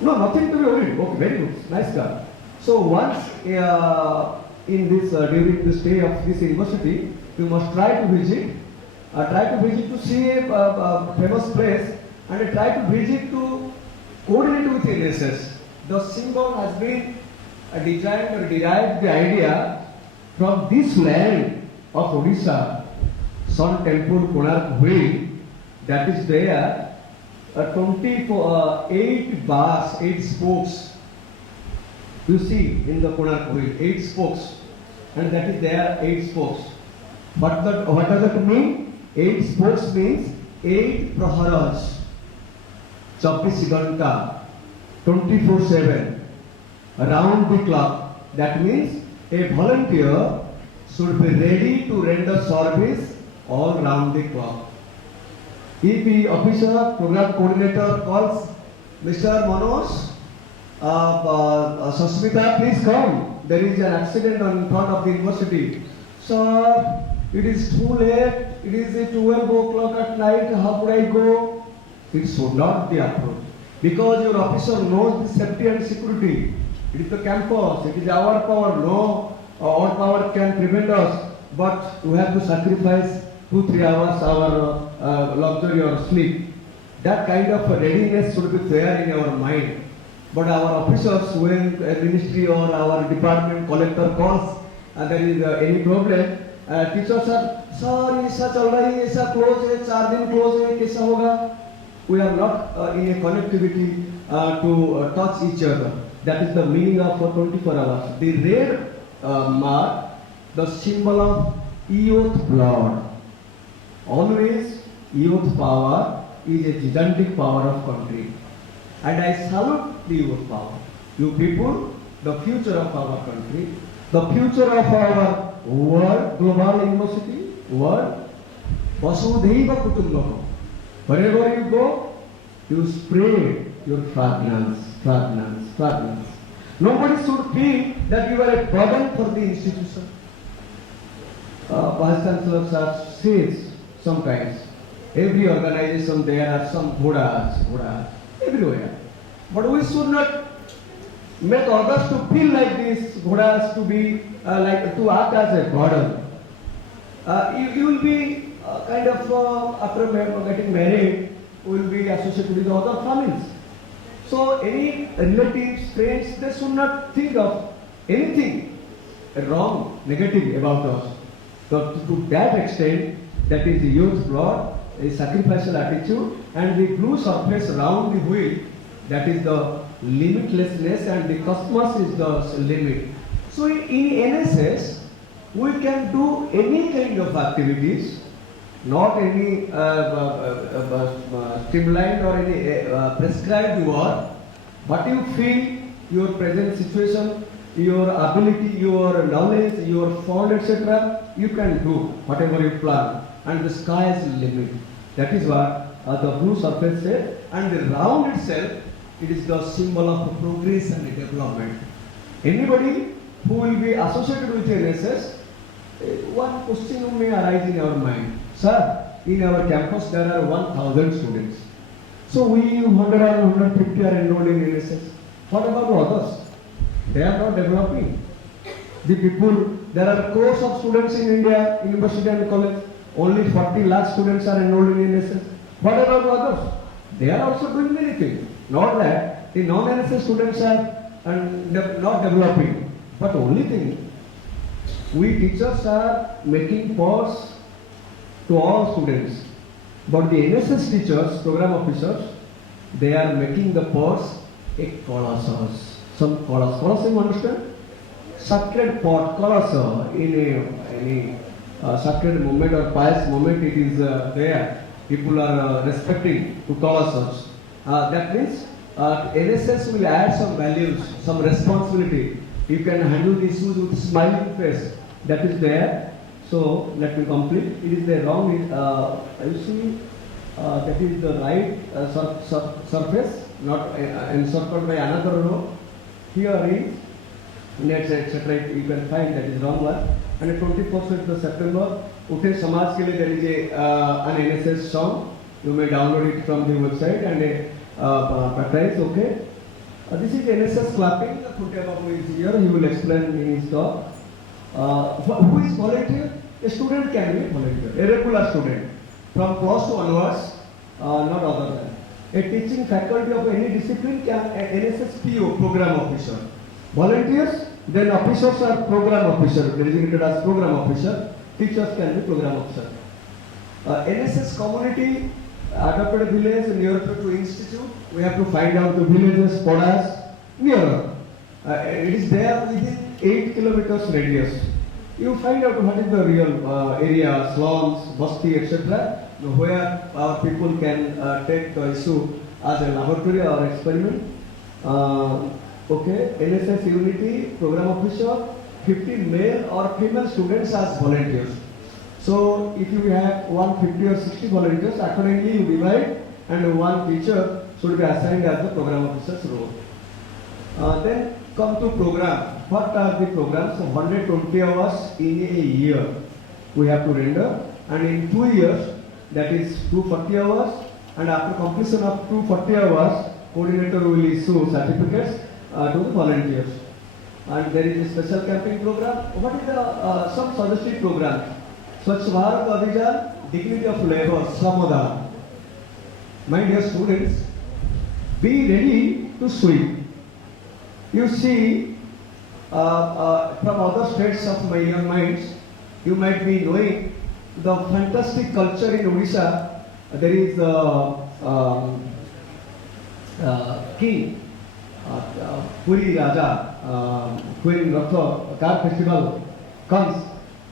No, nothing to be worried. Okay, very good. Nice guy. So once in this during the stay of this university, you must try to visit try to visit to see a famous place, and I try to visit to coordinate with NSS. The symbol has been designed or derived the idea from this land of Odisha, Sun Temple Konark Wheel, that is there, 8 bars, 8 spokes. You see in the Konark Wheel, 8 spokes, and that is there, 8 spokes. What does that mean? 8 spokes means 8 praharas, 24 ghanta, 24/7, around the clock. That means a volunteer should be ready to render service all round the clock. If the officer, program coordinator calls, Mr. Manoj, Sasmita, please come. There is an accident in front of the university. Sir, it is too late. It is 12 o'clock at night. How could I go? It should not be approved. Because your officer knows the safety and security. It is the campus. It is our power. No, our power can prevent us. But we have to sacrifice 2-3 hours our luxury or sleep. That kind of readiness should be there in our mind. But our officers, when a ministry or our department collector calls and there is any problem, teachers are, sir, ऐसा चल रहा है, ऐसा close है, 4 दिन close है, कैसा होगा? We are not in a connectivity to touch each other. That is the meaning of 24 hours. The red mark, the symbol of youth blood. Always youth power is a gigantic power of country. And I salute the youth power. You people, the future of our country, the future of our world, global university, world, Vasudhaiva Kutumbakam. Wherever you go, you spread your fragrance, fragrance, fragrance. Nobody should feel that you are a burden for the institution. Vice Chancellor says sometimes, every organization there are some Buddhas, everywhere. But we should not make others to feel like this, Buddhas to be like to act as a burden. You will be kind of after getting married, will be associated with other families. So any relatives, friends, they should not think of anything wrong, negative about us. So to that extent, that is the youth blood, a sacrificial attitude, and the blue surface around the wheel, that is the limitlessness, and the cosmos is the limit. So in NSS, we can do any kind of activities, not any streamlined or any prescribed work. What you feel, your present situation, your ability, your knowledge, your fund, etc., you can do whatever you plan. And the sky is the limit. That is what the blue surface said. And the round itself, it is the symbol of progress and development. Anybody who will be associated with NSS, one question may arise in our mind. Sir, in our campus there are 1,000 students. So we 100 or 150 are enrolled in NSS. What about others? They are not developing. The people, there are crores of students in India, university and college. Only 40 lakh students are enrolled in NSS. What about others? They are also doing many things. Not that the non-NSS students are not developing. But only thing, we teachers are making purse to all students. But the NSS teachers, program officers, they are making the purse a colossus. Some colossus. Colossus, you understand? Sacred pot, colossus. In any sacred moment or pious moment, it is there. People are respecting to colossus. That means NSS will add some values, some responsibility. You can handle the issues with smiling face. That is there. So let me complete. It is the wrong. You see, that is the right surface, not encircled by another row. Here is nets, etc. You can find that is wrong one. And 24th of September, Utte Samaj ke liye there is an NSS song. You may download it from the website and practice. Okay. This is NSS clapping. Kutte Babu is here. He will explain in his talk. Who is volunteer? A student can be volunteer. A regular student. from class 2 onwards, not other than. A teaching faculty of any discipline can NSS PO, program officer. Volunteers, then officers are program officer, designated as program officer. Teachers can be program officer. NSS community adopted a village near to institute. We have to find out the villages, padas nearer. It is there within 8 kilometers radius. You find out what is the real area, slums, basti, etc., where our people can take the issue as a laboratory or experiment. Okay, NSS Unity Program Officer, 50 male or female students as volunteers. So if you have 150 or 60 volunteers, accordingly you divide, and one teacher should be assigned as the program officer's role. Then come to program. What are the programs? 120 hours in a year we have to render, and in 2 years, that is 240 hours, and after completion of 240 hours, coordinator will issue certificates to the volunteers. And there is a special camping program. What is the some suggested program? Swachh Bharat Abhijan, dignity of labor, Shramadhan. My dear students, be ready to sweep. You see, from other states of my young minds, you might be knowing the fantastic culture in Odisha. There is king, Puri Raja, Queen Ratha, car festival comes.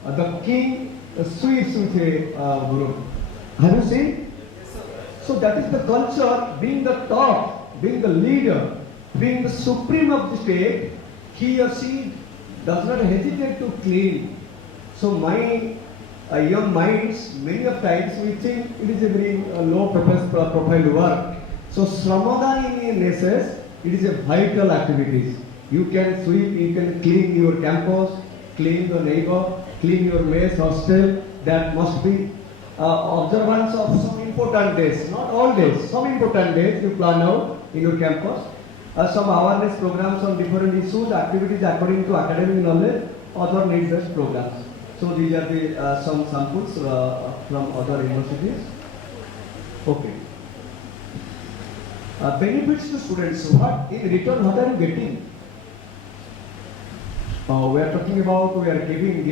The king sweeps with a guru. Have you seen? So that is the culture, being the top, being the leader, being the supreme of the state, he or she does not hesitate to clean. So my young minds, many of times we think it is a very low profile work. So Shramadhan in NSS, it is a vital activity. You can sweep, you can clean your campus, clean the neighbor, clean your mess, hostel. That must be observance of some important days, not all days, some important days you plan out in your campus. Some awareness programs on different issues, activities according to academic knowledge, other needs-based programs. So these are the some samples from other universities. Okay. Benefits to students. What in return? What are you getting? We are talking about we are giving.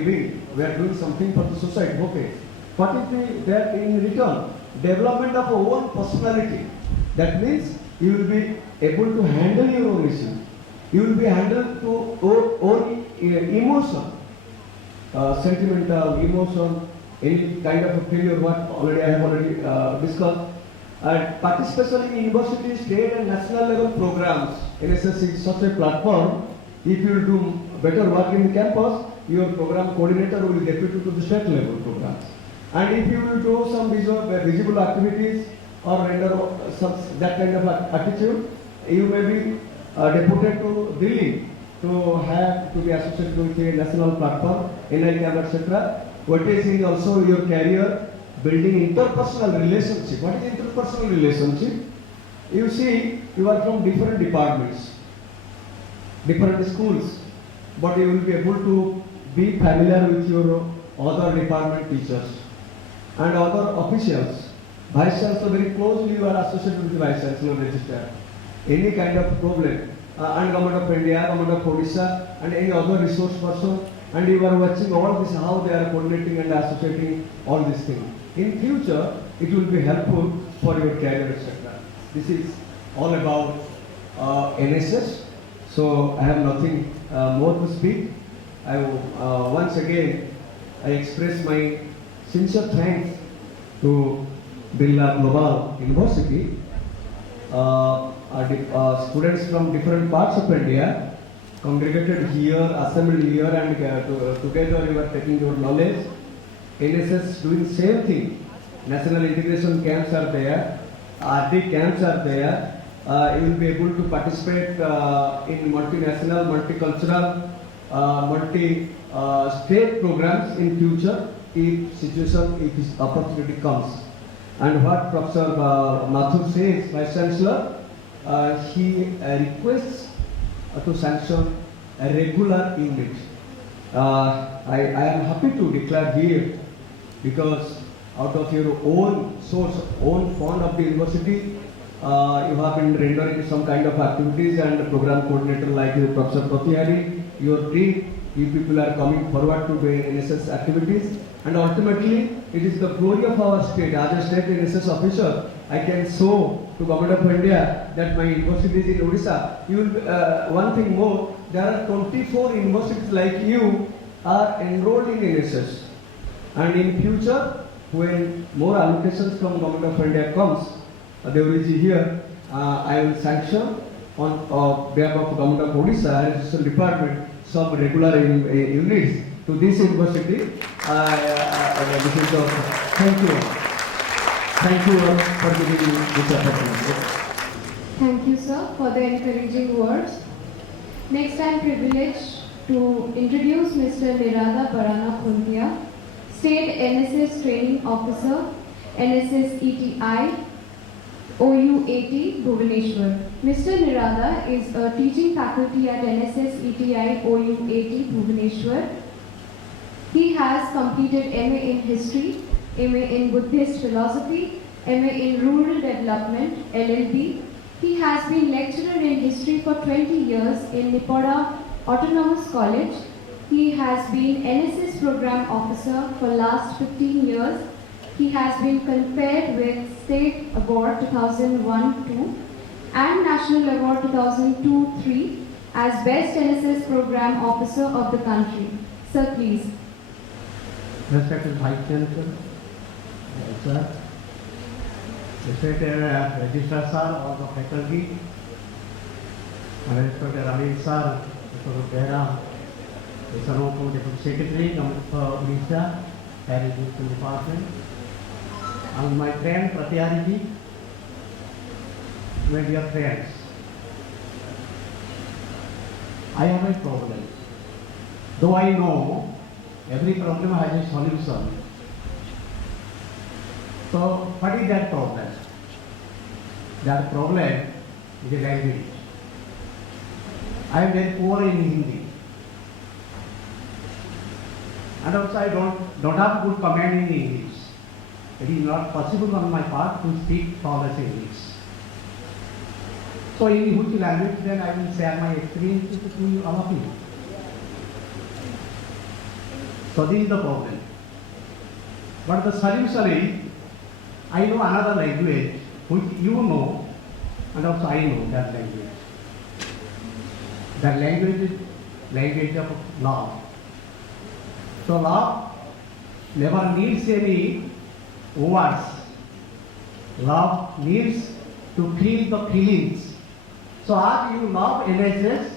We are doing something for the society. Okay. What is that in return? Development of our own personality. That means you will be able to handle your own issues. You will be handled to own emotion, sentimental emotion, any kind of a failure. What I have already discussed. Participation in university, state, and national level programs. NSS is such a platform. If you will do better work in the campus, your program coordinator will deputy to the state level programs. And if you will do some visible activities or render some that kind of attitude, you may be deputed to Delhi to have to be associated with a national platform, NICAM, etc. What is in also your career, building interpersonal relationship. What is interpersonal relationship? You see, you are from different departments, different schools, but you will be able to be familiar with your other department teachers and other officials. Vice Chancellor, very closely you are associated with the Vice Chancellor register. Any kind of problem, and Government of India, Government of Odisha, and any other resource person, and you are watching all this, how they are coordinating and associating all these things. In future, it will be helpful for your career, etc. This is all about NSS. So I have nothing more to speak. I will, once again, I express my sincere thanks to Birla Global University. Students from different parts of India congregated here, assembled here, and together you are taking your knowledge. NSS doing same thing. National integration camps are there, RD camps are there. You will be able to participate in multinational, multicultural, multi-state programs in future if situation, if opportunity comes. And what Professor Mathur says, Vice Chancellor, he requests to sanction a regular unit. I am happy to declare here because out of your own source, own fond of the university, you have been rendering some kind of activities, and the program coordinator like Professor Patihari, your team, you people are coming forward to doing NSS activities, and ultimately it is the glory of our state. As a state NSS officer, I can show to Government of India that my university is in Odisha. You will, one thing more, there are 24 universities like you are enrolled in NSS, and in future when more allocations from Government of India comes, they will be here. I will sanction on behalf of Government of Odisha Education Department some regular units to this university. This is thank you. Thank you all for giving me this opportunity. Thank you, sir, for the encouraging words. Next, I am privileged to introduce Mr. Nirada Barana Khuntia, State NSS Training Officer, NSS ETI, OU80, Bhubaneswar. Mr. Nirada is a teaching faculty at NSS ETI, OU80, Bhubaneswar. He has completed MA in History, MA in Buddhist Philosophy, MA in Rural Development, LLB. He has been lecturer in History for 20 years in Nipoda Autonomous College. He has been NSS Program Officer for last 15 years. He has been conferred with State Award 2001-2 and National Award 2002-3 as Best NSS Program Officer of the country. Sir, please. Respected Vice Chancellor, sir, respected Registrar sir, all the faculty, and respected Ramesh sir, Dr. Behra, the Sanopo Deputy Secretary, Government Odisha, Education Department, and my friend Patihari ji, my dear friends. I have a problem. Though I know every problem has a solution. So, what is that problem? That problem is a language. I am very poor in Hindi. And also I don't have good command in English. It is not possible on my part to speak flawless English. So in which language then I will share my experiences to all of you. So this is the problem. But the solution is, I know another language which you know, and also I know that language. That language is language of love. So love never needs any words. Love needs to feel the feelings. So as you love NSS,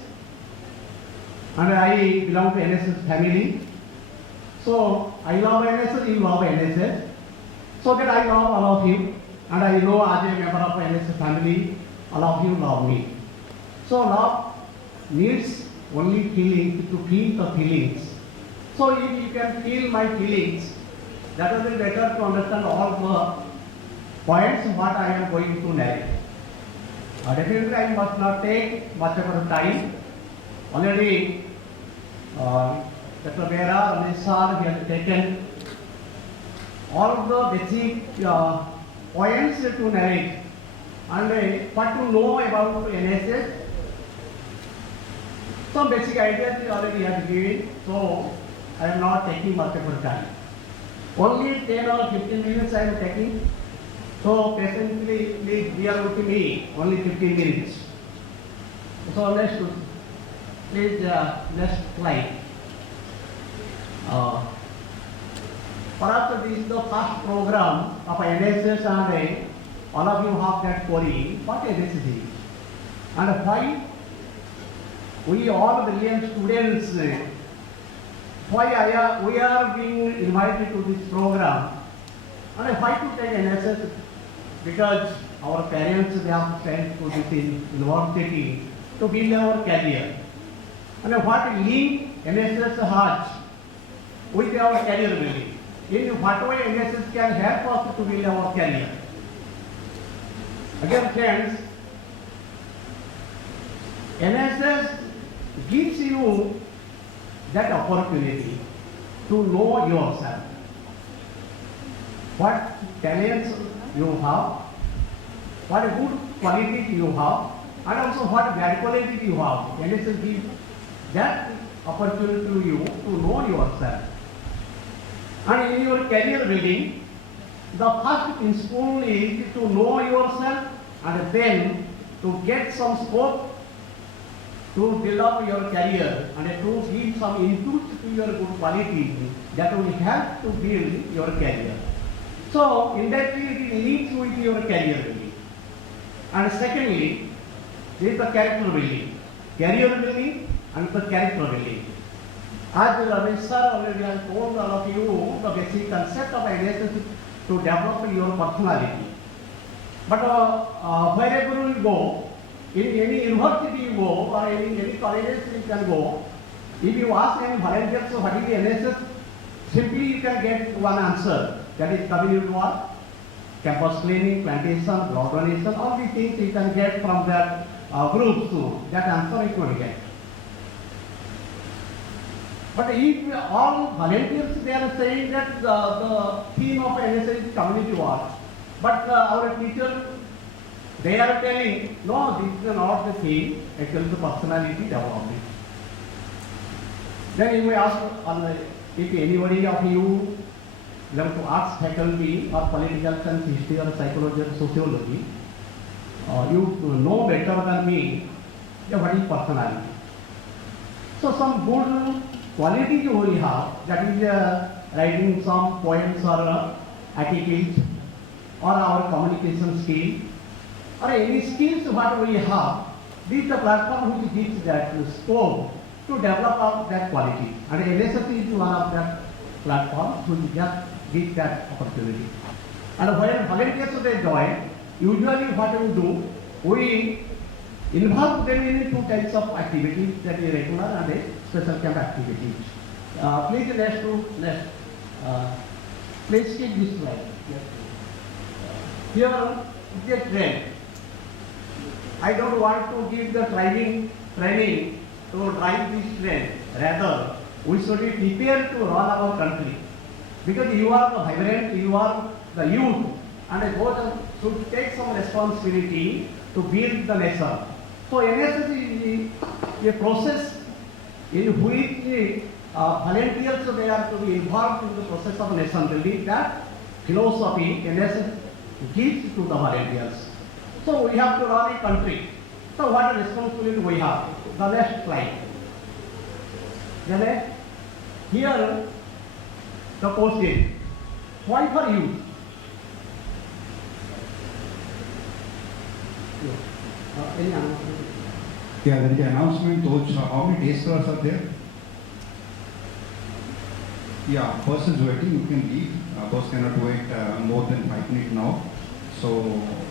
and I belong to NSS family, so I love NSS, you love NSS, so that I love all of you, and I know as a member of NSS family, all of you love me. So love needs only feeling, to feel the feelings. So if you can feel my feelings, that will be better to understand all the points what I am going to narrate. Definitely I must not take much of your time. Already Dr. Behra, Ramesh sir, he has taken all the basic points to narrate and what to know about NSS. Some basic ideas he already has given, so I am not taking much of your time. Only 10 or 15 minutes I am taking. So patiently please bear with me, only 15 minutes. So please next slide. Perhaps this is the first program of NSS and all of you have that query, what NSS is and why we all brilliant students, why we are being invited to this program and why to take NSS, because our parents they have sent to this university to build our career. And what link NSS has with our career building? In what way NSS can help us to build our career? Again friends, NSS gives you that opportunity to know yourself. what talents you have, what good qualities you have, and also what bad qualities you have. NSS gives that opportunity to you to know yourself. And in your career building, the first principle is to know yourself and then to get some scope to develop your career and to give some input to your good qualities that will help to build your career. So, in that way, it links with your career building. And secondly, there is the character building. Career building and the character building. As Ramesh sir already has told all of you the basic concept of NSS to develop your personality. But wherever you go, in any university you go or any colleges you can go, if you ask any volunteers so what is the NSS, simply you can get one answer, that is community work, campus cleaning, plantation, blood donation, all these things you can get from that group too. That answer you will get. But if all volunteers they are saying that the theme of NSS is community work, but our teacher they are telling no, this is not the theme, actually the personality development. Then you may ask if anybody of you belong to arts faculty or political science, history or psychology or sociology, you know better than me what is personality. So some good quality you will have, that is writing some poems or articles or our communication skill or any skills what we have, this is the platform which gives that scope to develop up that quality. And NSS is one of that platforms which just gives that opportunity. And when volunteers they join, usually what we do, we involve them in two types of activities, that is regular and a special camp activities. Please next. Please keep this slide. Here is a trend. I don't want to give the training to drive this trend. Rather, we should be prepared to run our country. Because you are the vibrant, you are the youth, and both should take some responsibility to build the nation. So NSS is a process in which volunteers they are to be involved in the process of nation building. That philosophy NSS gives to the volunteers. So we have to run a country. So what responsibility we have? The next slide. Then here the question, why for youth? Any announcement? Yeah, there is an announcement. Those how many day scholars are there? Yeah, persons waiting, you can leave. Those cannot wait more than 5 minutes now. So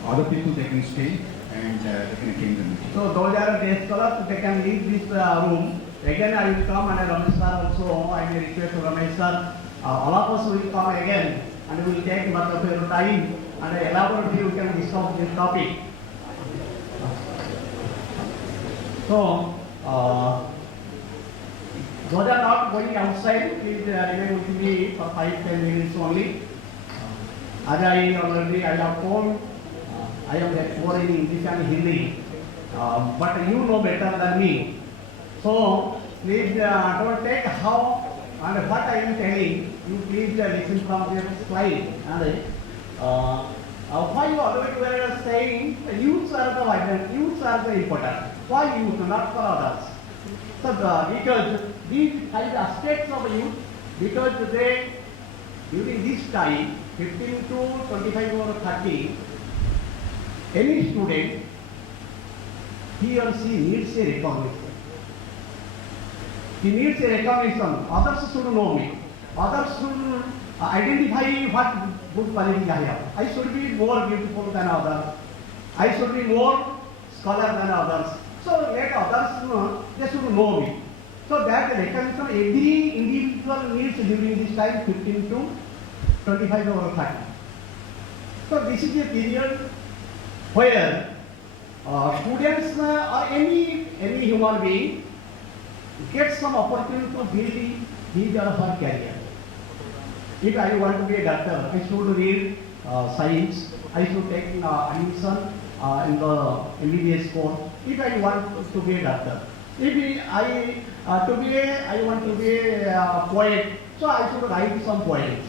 other people they can stay and they can attend the meeting. So those are day scholars, they can leave this room. Again I will come and Ramesh sir also, I may request Ramesh sir, all of us will come again and we will take much of your time and elaborately we can discuss this topic. So, those are not going outside, please remain with me for 5-10 minutes only. As I have told, I am exploring English and Hindi, but you know better than me. So, please don't take how and what I am telling, you please listen from their slide. And why you always were saying youths are the vibrant, youths are the important. Why youth, not for others? So because these 5 aspects of youth, because they, during this time, 15 to 25 or 30, any student, he or she needs a recognition. He needs a recognition. Others should know me. Others should identify what good quality I have. I should be more beautiful than others. I should be more scholar than others. So let others know, they should know me. So that recognition every individual needs during this time 15 to 25 or 30. So this is a period where students or any human being get some opportunity to build his or her career. If I want to be a doctor, I should read science. I should take admission in the MBBS course. If I want to be a doctor, I want to be a poet, so I should write some poems.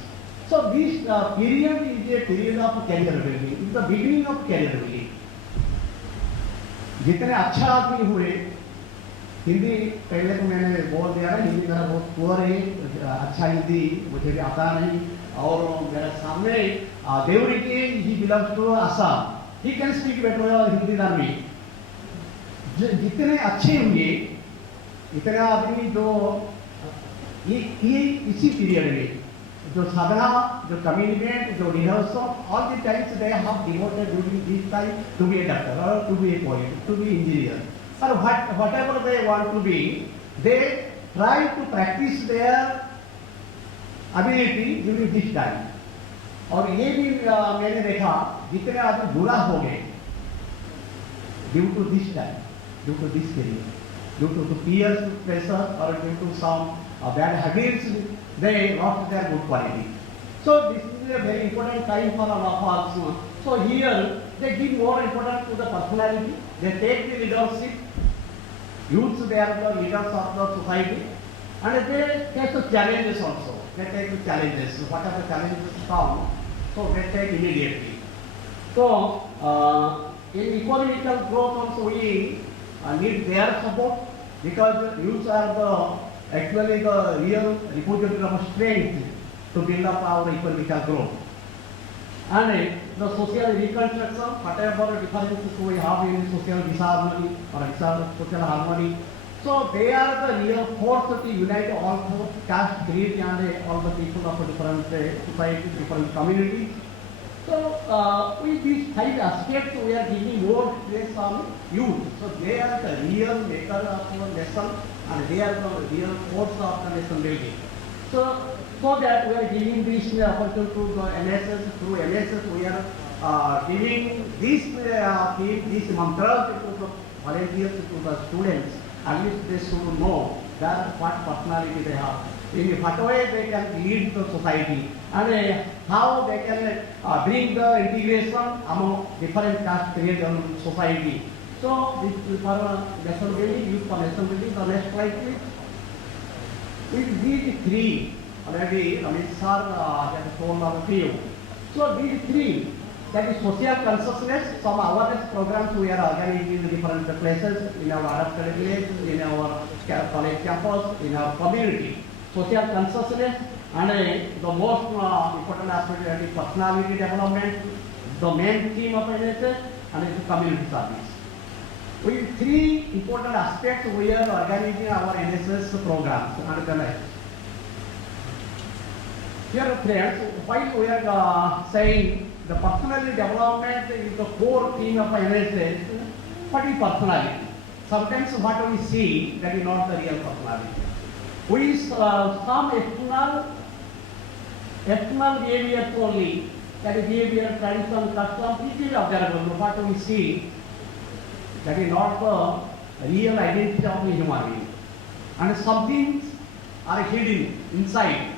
So this period is a period of career building. It's the beginning of career building. जितने अच्छा आदमी हुए, हिंदी पहले तो मैंने बोल दिया है, हिंदी मेरा बहुत पुअर है, अच्छा हिंदी मुझे भी आता नहीं, और मेरे सामने देवरी के ही belongs to Assam, he can speak better Hindi than me. जितने अच्छे होंगे, इतने आदमी जो ये इसी पीरियड में जो साधना, जो कम्युनिकेट, जो rehearsal, all the times they have devoted during this time to be a doctor or to be a poet, to be engineer, or whatever they want to be, they try to practice their ability during this time. और ये भी मैंने देखा जितने आदमी बुरा हो गए due to this time, due to this period, due to the peer pressure or due to some bad habits, they lost their good quality. So this is a very important time for all of us. So here they give more importance to the personality. They take the leadership, youths they are the leaders of the society, and they take the challenges also. They take the challenges. What are the challenges come? So they take immediately. So in economical growth also we need their support, because youths are the actually the real repository of strength to build up our economical growth. And the social reconstruction, whatever differences we have in social disharmony or social harmony, so they are the real force to unite all the caste, creed, and all the people of different societies, different communities. So with these 5 aspects, we are giving more stress on youth. So they are the real maker of our lesson, and they are the real force of the nation building. So that we are giving this opportunity to the NSS. Through NSS, we are giving this mantras to the volunteers, to the students. At least they should know that what personality they have, in what way they can lead the society, and how they can bring the integration among different caste, creed, and society. So this is for nation building, youth for nation building. The next slide, please. With these 3, already Ramesh sir has told our few. So these 3, that is social consciousness, some awareness programs we are organizing in different places, in our adapted village, in our college campus, in our community. Social consciousness, and the most important aspect is personality development, the main theme of NSS, and the community service. With 3 important aspects, we are organizing our NSS programs. Here, friends, while we are saying the personality development is the core theme of NSS, what is personality? Sometimes what we see, that is not the real personality. We some external behavior only, that is behavior, tradition, custom, it is observable. What we see, that is not the real identity of the human being. And some things are hidden inside.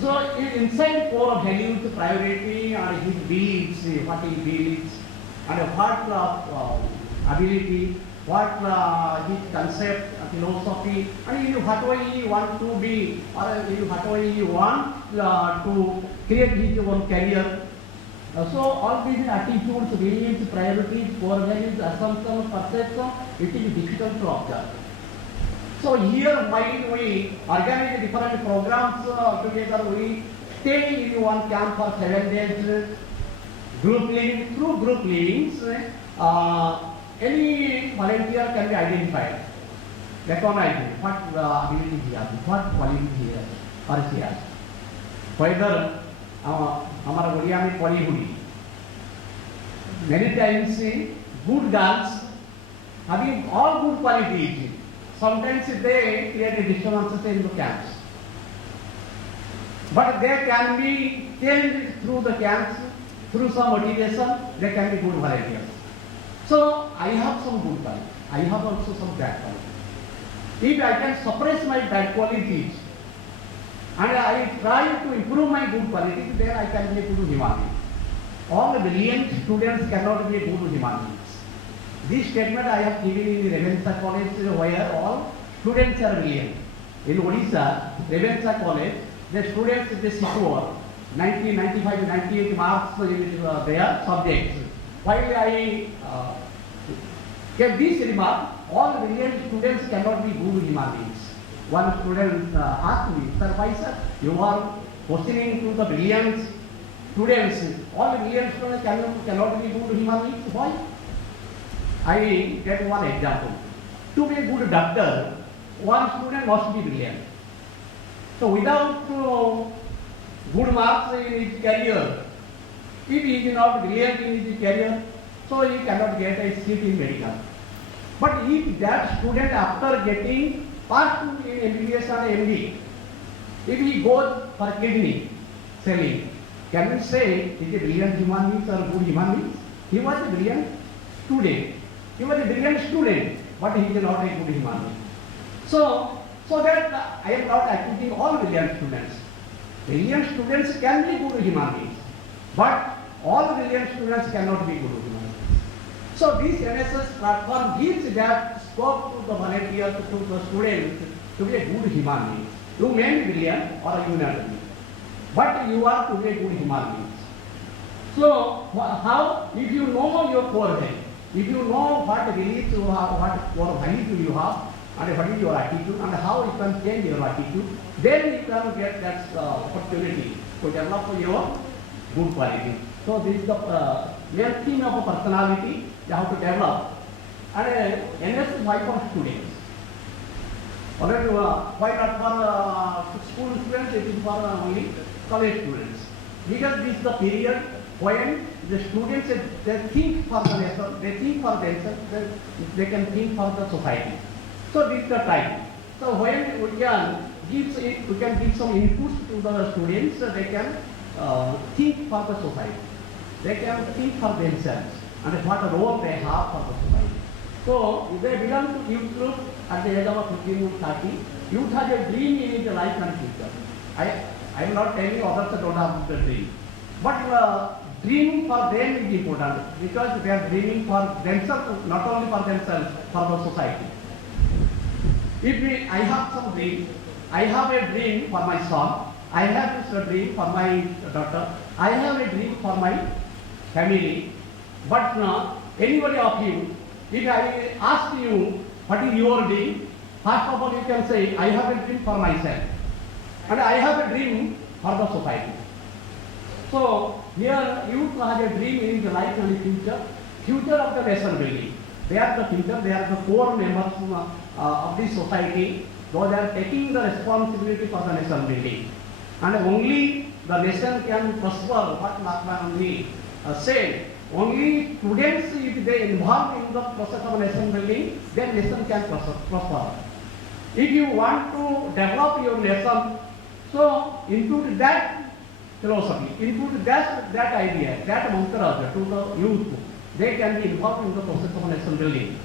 So inside core values, priority, and his beliefs, what he believes, and what ability, what his concept, philosophy, and in what way he want to be, or in what way he want to create his own career. So all these attitudes, beliefs, priorities, core values, assumptions, perception, it is difficult to observe. So here while we organize different programs together, we stay in one camp for 7 days, group living. Through group livings, any volunteer can be identified, recognized what ability he has, what quality he has, or she has. Whether हमारा बढ़िया में पढ़ी हुई, many times good girls having all good qualities, sometimes they create disturbances in the camps, but they can be changed through the camps, through some motivation, they can be good volunteers. So I have some good qualities, I have also some bad qualities. If I can suppress my bad qualities, and I try to improve my good quality, then I can be a good human being. All the brilliant students cannot be a good human beings. This statement I have given in Revensa College, where all students are brilliant. In Odisha, Revensa College, the students they score 90, 95, 98 marks in their subjects. While I gave this remark, all brilliant students cannot be good human beings. One student asked me, sir, why sir, you are questioning to the brilliant students, all the brilliant students cannot be good human beings, why? I get one example. To be a good doctor, one student must be brilliant. So without good marks in his career, if he is not brilliant in his career, so he cannot get a seat in medical. But if that student after getting passed in MBBS and MD, if he goes for kidney selling, can we say he is a brilliant human being or good human being? He was a brilliant student. He was a brilliant student, but he is not a good human being. So that I am not accusing all brilliant students. Brilliant students can be good human beings, but all brilliant students cannot be good human beings. So this NSS platform gives that scope to the volunteers, to the students, to be a good human being. You may be brilliant or you not be, but you are to be a good human being. So how, if you know your core value, if you know what beliefs you have, what core values you have, and what is your attitude, and how you can change your attitude, then you can get that opportunity to develop your good quality. So this is the main theme of a personality you have to develop. And NS is why for students. Already, why not for school students, it is for only college students. Because this is the period when the students, they think for the lesson, they think for themselves, they can think for the society. So this is the time. So when we can give some inputs to the students, so they can think for the society. They can think for themselves and what role they have for the society. So if they belong to youth group at the age of 15 to 30, youth has a dream in his life and future. I am not telling others don't have the dream. But dreaming for them is important because they are dreaming for themselves, not only for themselves, for the society. If I have some dream, I have a dream for my son, I have this dream for my daughter, I have a dream for my family. But anybody of you, if I ask you what is your dream, first of all you can say, I have a dream for myself and I have a dream for the society. So here youth has a dream in the life and the future of the nation building. They are the future, they are the core members of this society, though they are taking the responsibility for the nation building. And only the nation can prosper, what Mahatma Gandhi said, only students, if they involve in the process of nation building, then nation can prosper. If you want to develop your nation, so include that philosophy, include that idea, that mantra to the youth. They can be involved in the process of nation building.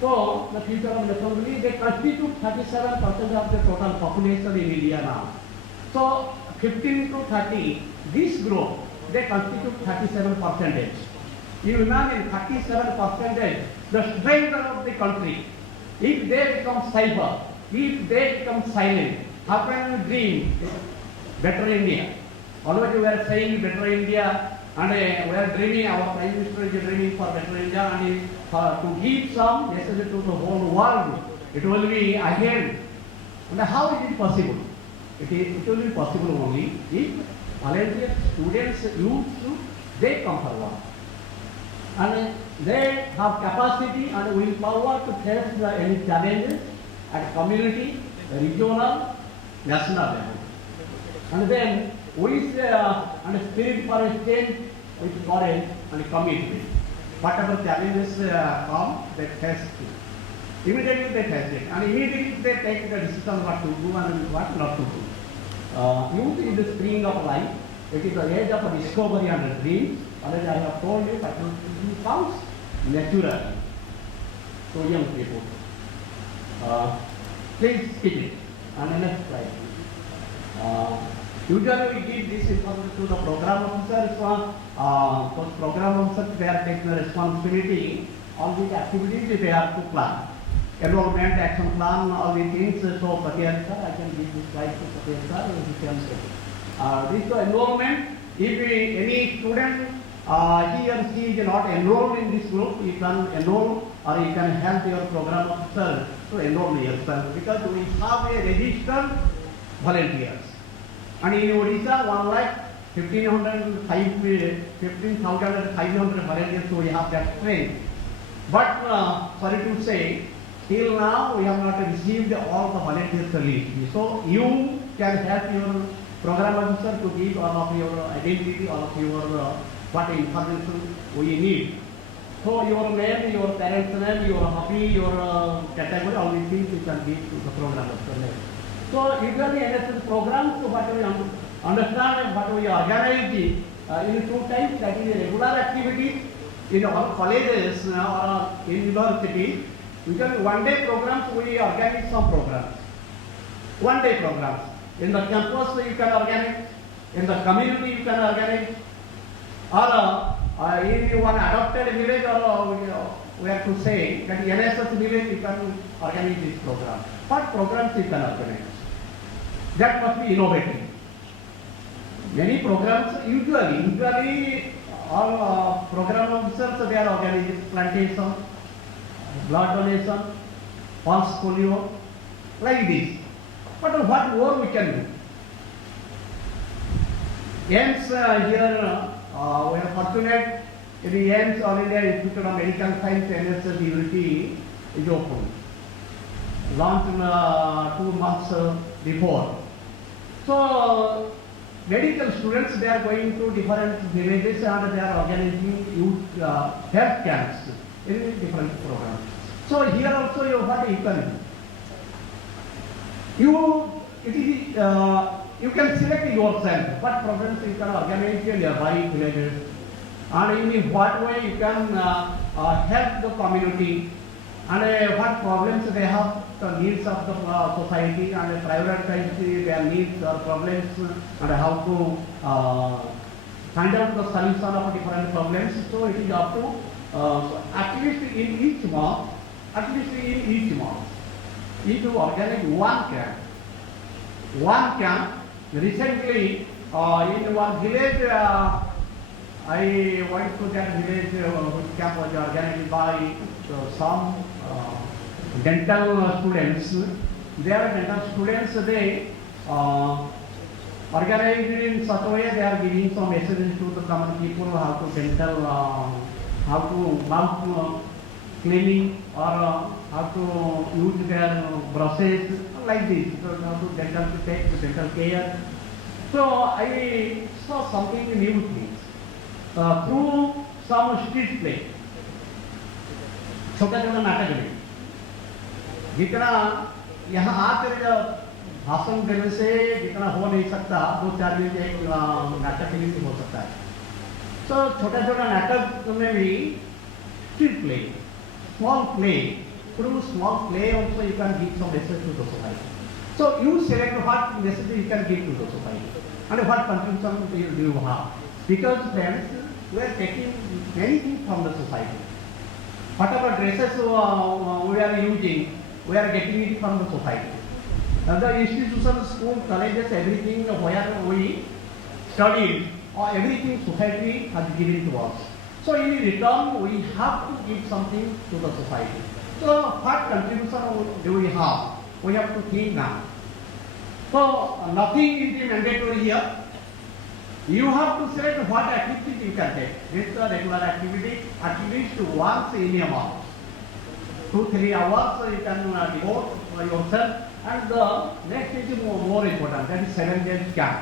So the future of nation building, they constitute 37% of the total population in India now. So 15 to 30, this group, they constitute 37%. You imagine 37%, the strength of the country. If they become cyber, if they become silent, how can we dream better India? Always we are saying better India, and we are dreaming, our Prime Minister is dreaming for better India, and to give some message to the whole world. It will be ahead. And how is it possible? It will be possible only if volunteers, students, youth, they come forward. And they have capacity and willpower to face any challenges at community, regional, national level. And then with and spirit for a change, with courage and commitment. Whatever challenges come, they face it. Immediately they face it, and immediately they take the decision what to do and what not to do. Youth is the spring of life. It is the age of discovery and dreams. Already I have told you that it comes naturally to young people. Please keep it. And the next slide. Usually we give this information to the program officers. Those program officers, they are taking the responsibility on the activities they have to plan. Enrollment, action plan, all these things. So, Satya sir, I can give this slide to Satya sir, he can say. This enrollment, if any student, he or she is not enrolled in this group, you can enroll or you can help your program officer to enroll yourself, because we have a registered volunteers. And in Odisha, 15,500 volunteers, so we have that strength. But sorry to say, till now we have not received all the volunteers list. So you can help your program officer to give all of your identity, all of your what information we need. So your name, your parents' name, your hobby, your category, all these things you can give to the program officer. So usually NSS programs, what we understand, what we organize in 2 types, that is regular activities in our colleges or in universities. Usually 1-day programs, we organize some programs. 1-day programs. In the campus you can organize, in the community you can organize, or in one adopted village, or we have to say that NSS village you can organize this program. What programs you can organize? That must be innovative. Many programs, usually all program officers, they are organizing plantation, blood donation, pulse polio, like this. But what more we can do? AIMS here, we are fortunate, in the AIMS, All India Institute of Medical Science, NSS Unity is open. Launched 2 months before. So, medical students, they are going to different villages and they are organizing youth health camps in different programs. So here also what you can do? You can select yourself what programs you can organize in nearby villages, and in what way you can help the community, and what problems they have, the needs of the society, and prioritize their needs or problems, and how to find out the solution of different problems. So it is up to at least in each month, if you organize one camp. Recently, in one village, I went to that village which camp was organized by some dental students. They are dental students, they organized in such a way they are giving some messages to the common people how to dental, how to mouth cleaning, or how to use their brushes, like this, so how to take dental care. So I saw something new things through some street play. छोटा छोटा नाटक में जितना यहाँ आकर भाषण देने से जितना हो नहीं सकता, 2-4 दिन एक नाटक के लिए हो सकता है. तो छोटा छोटा नाटक में भी street play, small play, through small play also you can give some message to the society. So you select what message you can give to the society and what contribution do you have, because then we are taking many things from the society. Whatever dresses we are using, we are getting it from the society. The institutions, school, colleges, everything where we studied, or everything society has given to us. So in return, we have to give something to the society. So what contribution do we have? We have to think now. So nothing is mandatory here. You have to select what activities you can take. This is a regular activity, at least once in a month. 2-3 hours you can devote yourself. And the next is more important, that is 7 days camp.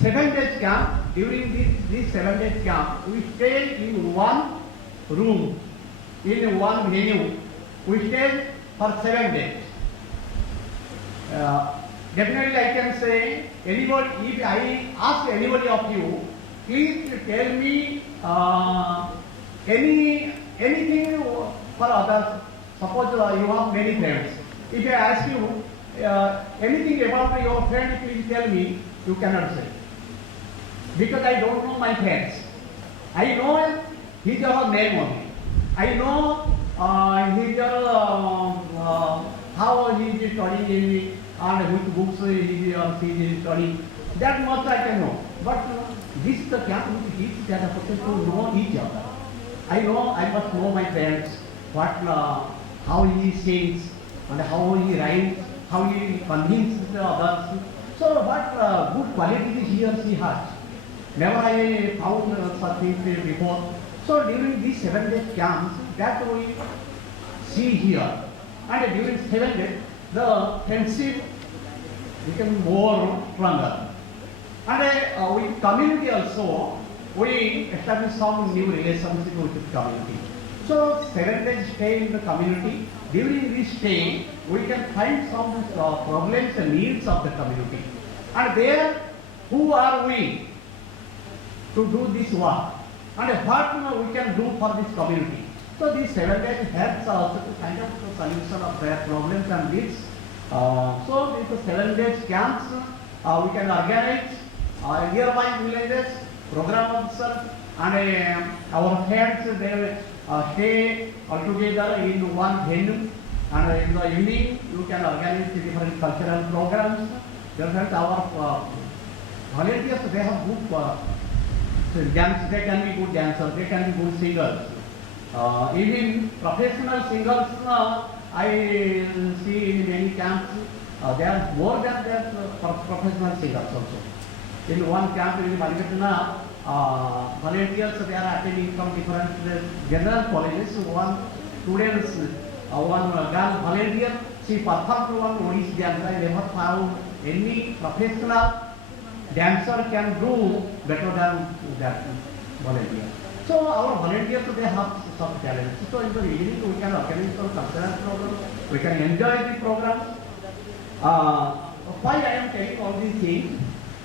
7 days camp, during this 7 days camp, we stay in one room, in one venue. We stay for 7 days. Definitely I can say, anybody, if I ask anybody of you, please tell me anything for others. Suppose you have many friends. If I ask you, anything about your friend, please tell me, you cannot say. Because I don't know my friends. I know his or her name only. I know his or how he is studying and which books he or she is studying. That much I can know. But this is the camp which gives that opportunity to know each other. I know I must know my friends, what, how he sings and how he writes, how he convinces the others. So what good qualities he or she has. Never I found such things before. So during these 7 days camps, that we see here. And during 7 days, the friendship became more stronger. And with community also, we established some new relationship with the community. So 7 days stay in the community. During this stay, we can find some problems and needs of the community. And there, who are we to do this work? And what we can do for this community? So these 7 days helps us to find out the solution of their problems and needs. So with the 7 days camps, we can organize nearby villages, program officers, and our heads, they will stay all together in one venue. And in the evening, you can organize different cultural programs. Therefore, our volunteers, they have good dance. They can be good dancers. They can be good singers. Even professional singers, I see in many camps, they are more than their professional singers also. In one camp in Malikatana, volunteers, they are attending from different general colleges. One students, one girl volunteer, she performed one Odissi dance. I never found any professional dancer can do better than that volunteer. So our volunteers, they have some talents. So in the evening, we can organize some cultural programs. We can enjoy the programs. Why I am telling all these things?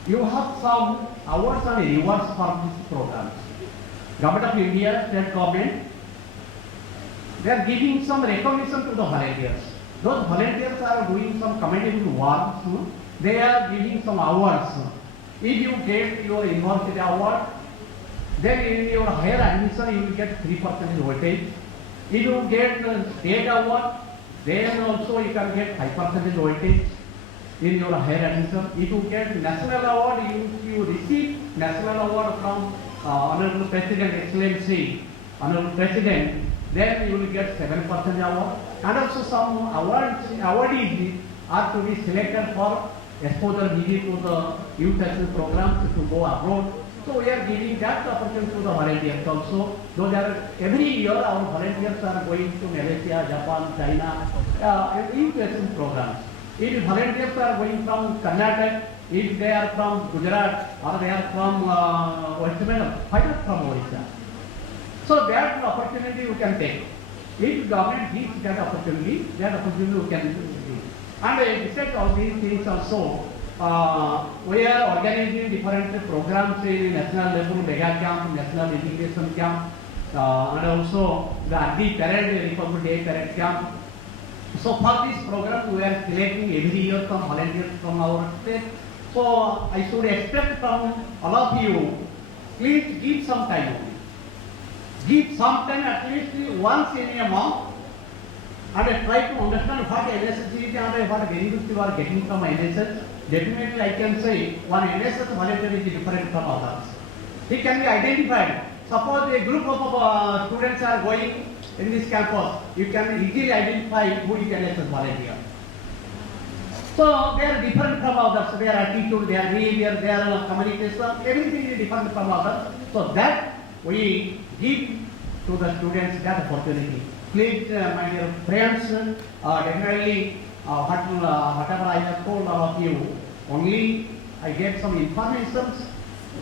You have some awards and rewards for these programs. Government of India, state government, they are giving some recognition to the volunteers. Those volunteers are doing some commendable work. They are giving some awards. If you get your university award, then in your higher admission you will get 3% weightage. If you get state award, then also you can get 5% weightage in your higher admission. If you get national award, you receive national award from Honorable President, Excellency, Honorable President, then you will get 7% award. And also some awardees are to be selected for exposure visit to the youth exchange programs to go abroad. So we are giving that opportunity to the volunteers also. Those are every year our volunteers are going to Malaysia, Japan, China, youth exchange programs. If volunteers are going from Karnataka, if they are from Gujarat or they are from West Bengal, why not from Odisha? So that opportunity you can take. If government gives that opportunity you can take. And besides all these things also, we are organizing different programs in national level, mega camp, national integration camp, and also the RD parade, Republic Day parade camp. So for this program, we are selecting every year some volunteers from our state. So I should expect from all of you, please give some time. Give some time at least once in a month and try to understand what NSS is and what benefits you are getting from NSS. Definitely I can say one NSS volunteer is different from others. He can be identified. Suppose a group of students are going in this campus, you can easily identify who is NSS volunteer. So they are different from others. Their attitude, their behavior, their communication, everything is different from others. So that we give to the students that opportunity. Please, my dear friends, definitely whatever I have told all of you, only I get some information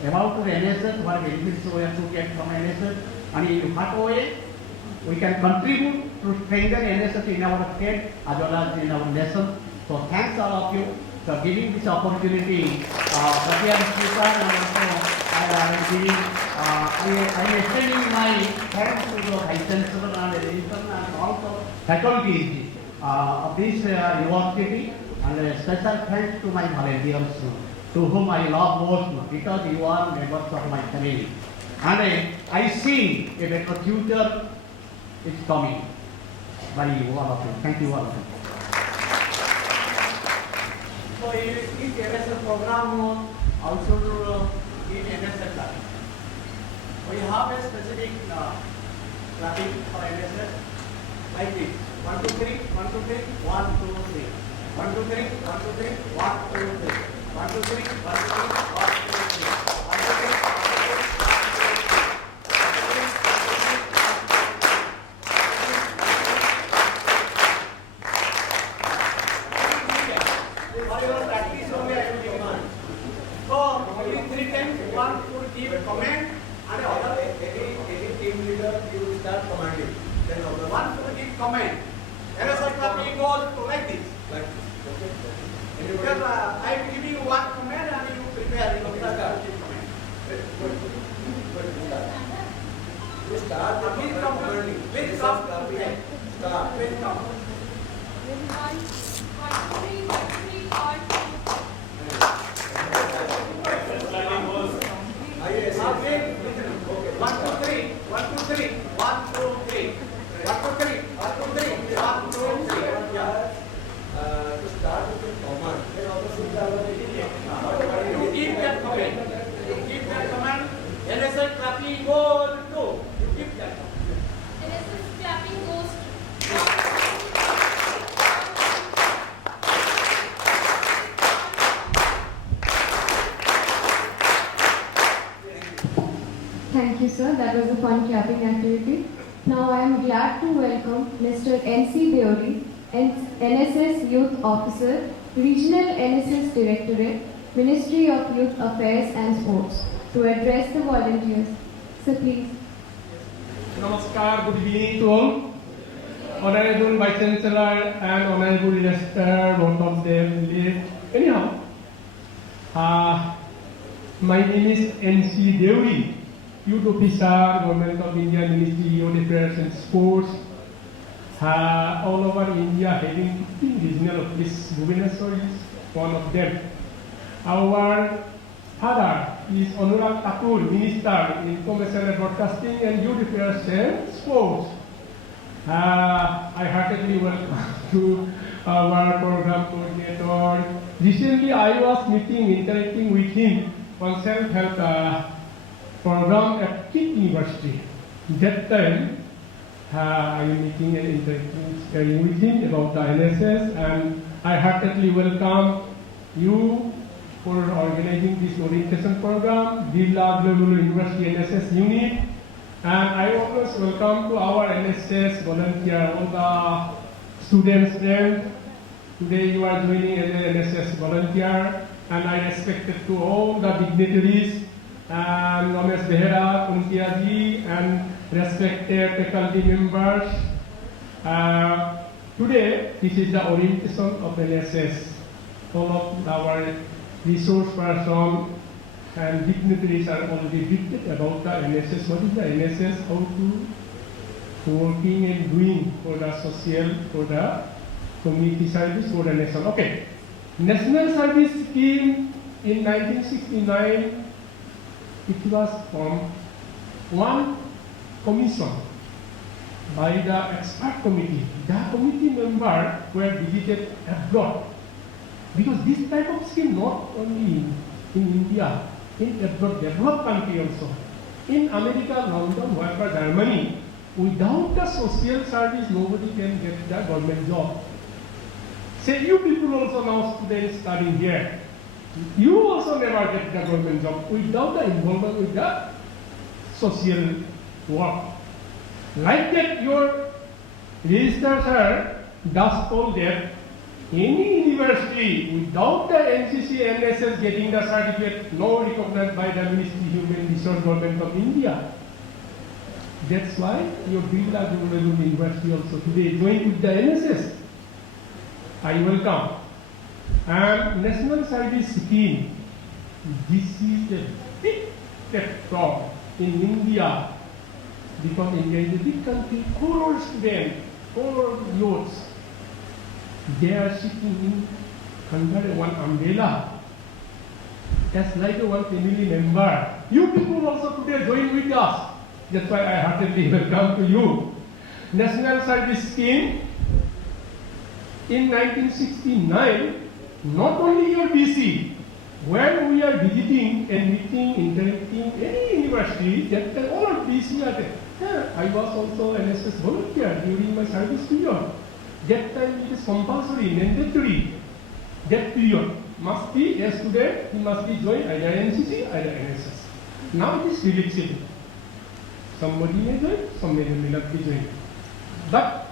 about the NSS, what benefits we have to get from NSS, and in what way we can contribute to strengthen NSS in our state as well as in our nation. So thanks all of you for giving this opportunity. Pratyam Speaker, and also I am extending my thanks to the Vice Chancellor and the Editor and also faculties of this university. And a special thanks to my volunteers, to whom I love most, because you are members of my family. And I see a better future is coming by you all of you. Thank you all of you. So each NSS program also in NSS clapping. We have a specific clapping for NSS like this. 1, 2, 3, 1, 2, 3, 1, 2, 3. 1, 2, 3, 1, 2, 3, 1, 2, 3. 1, 2, 3, 1, 2, 3, 1, 2, 3. 1, 2, 3, 1, 2, 3, 1, 2, 3. Whatever practice only I will give one. So only 3 times one could give a comment and other any team leader you will start commanding. Then other one could give comment. NSS clapping goes to like this. Like this. Okay. Because I am giving you one comment and you prepare your comment. Start. Please come. Please come. Start. Please come. One, two, three. 1, 2, 3. 1, 2, 3. 1, 2, 3. 1, 2, 3. 1, 2, 3. Yeah. To start with the command. Then also you keep that command. You keep that command. NSS clapping goes to. You keep that command. NSS clapping goes Thank you, sir. That was a fun clapping activity. Now I am glad to welcome Mr. N.C. Deori, NSS Youth Officer, Regional NSS Directorate, Ministry of Youth Affairs and Sports, to address the volunteers. So please. Namaskar, good evening to all. Honorable Vice Chancellor and Honorable Minister, both of them live. Anyhow, my name is N.C. Deori, Youth Officer, Government of India, Ministry of Affairs and Sports. All over India, having 15 regional offices. Bhubaneswar is one of them. Our father is Anurag Thakur, Minister in Information and Broadcasting and Youth Affairs and Sports. I heartily welcome to our program coordinator. Recently, I was interacting with him on self-help program at Kit University. That time, I am meeting and interacting with him about the NSS, and I heartily welcome you for organizing this orientation program, Birla Global University NSS Unit, and I always welcome to our NSS volunteer, all the students friends. Today you are joining as an NSS volunteer, and I respected to all the dignitaries, and Ramesh Behera, Kuntia ji, and respected faculty members. Today, this is the orientation of NSS. All of our resource persons and dignitaries are already briefed about the NSS. What is the NSS? How to working and doing for the social, for the community service, for the nation. Okay. National Service Scheme in 1969, it was formed one commission by the expert committee. The committee members were visited abroad, because this type of scheme not only in India, in abroad, developed country also. In America, London, wherever, Germany, without the social service, nobody can get the government job. Say you people also now students studying here, you also never get the government job without the involvement with the social work. Like that, your register sir does told that any university without the NCC NSS getting the certificate, no recognized by the Ministry of Human Resource Government of India. That's why your Birla Global University also today joined with the NSS. I welcome. And National Service Scheme, this is a big step forward in India, because India is a big country, core students, core youths, they are sitting in under one umbrella, as like one family member. You people also today join with us. That's why I heartily welcome to you. National Service Scheme in 1969, not only your BC, when we are visiting and meeting, interacting any university, that time all of BC are there. Yeah, I was also an NSS volunteer during my service period. That time it is compulsory, mandatory. That period must be a student, he must be joined either NCC, either NSS. Now it is flexible. Somebody may join, somebody may not be joined. But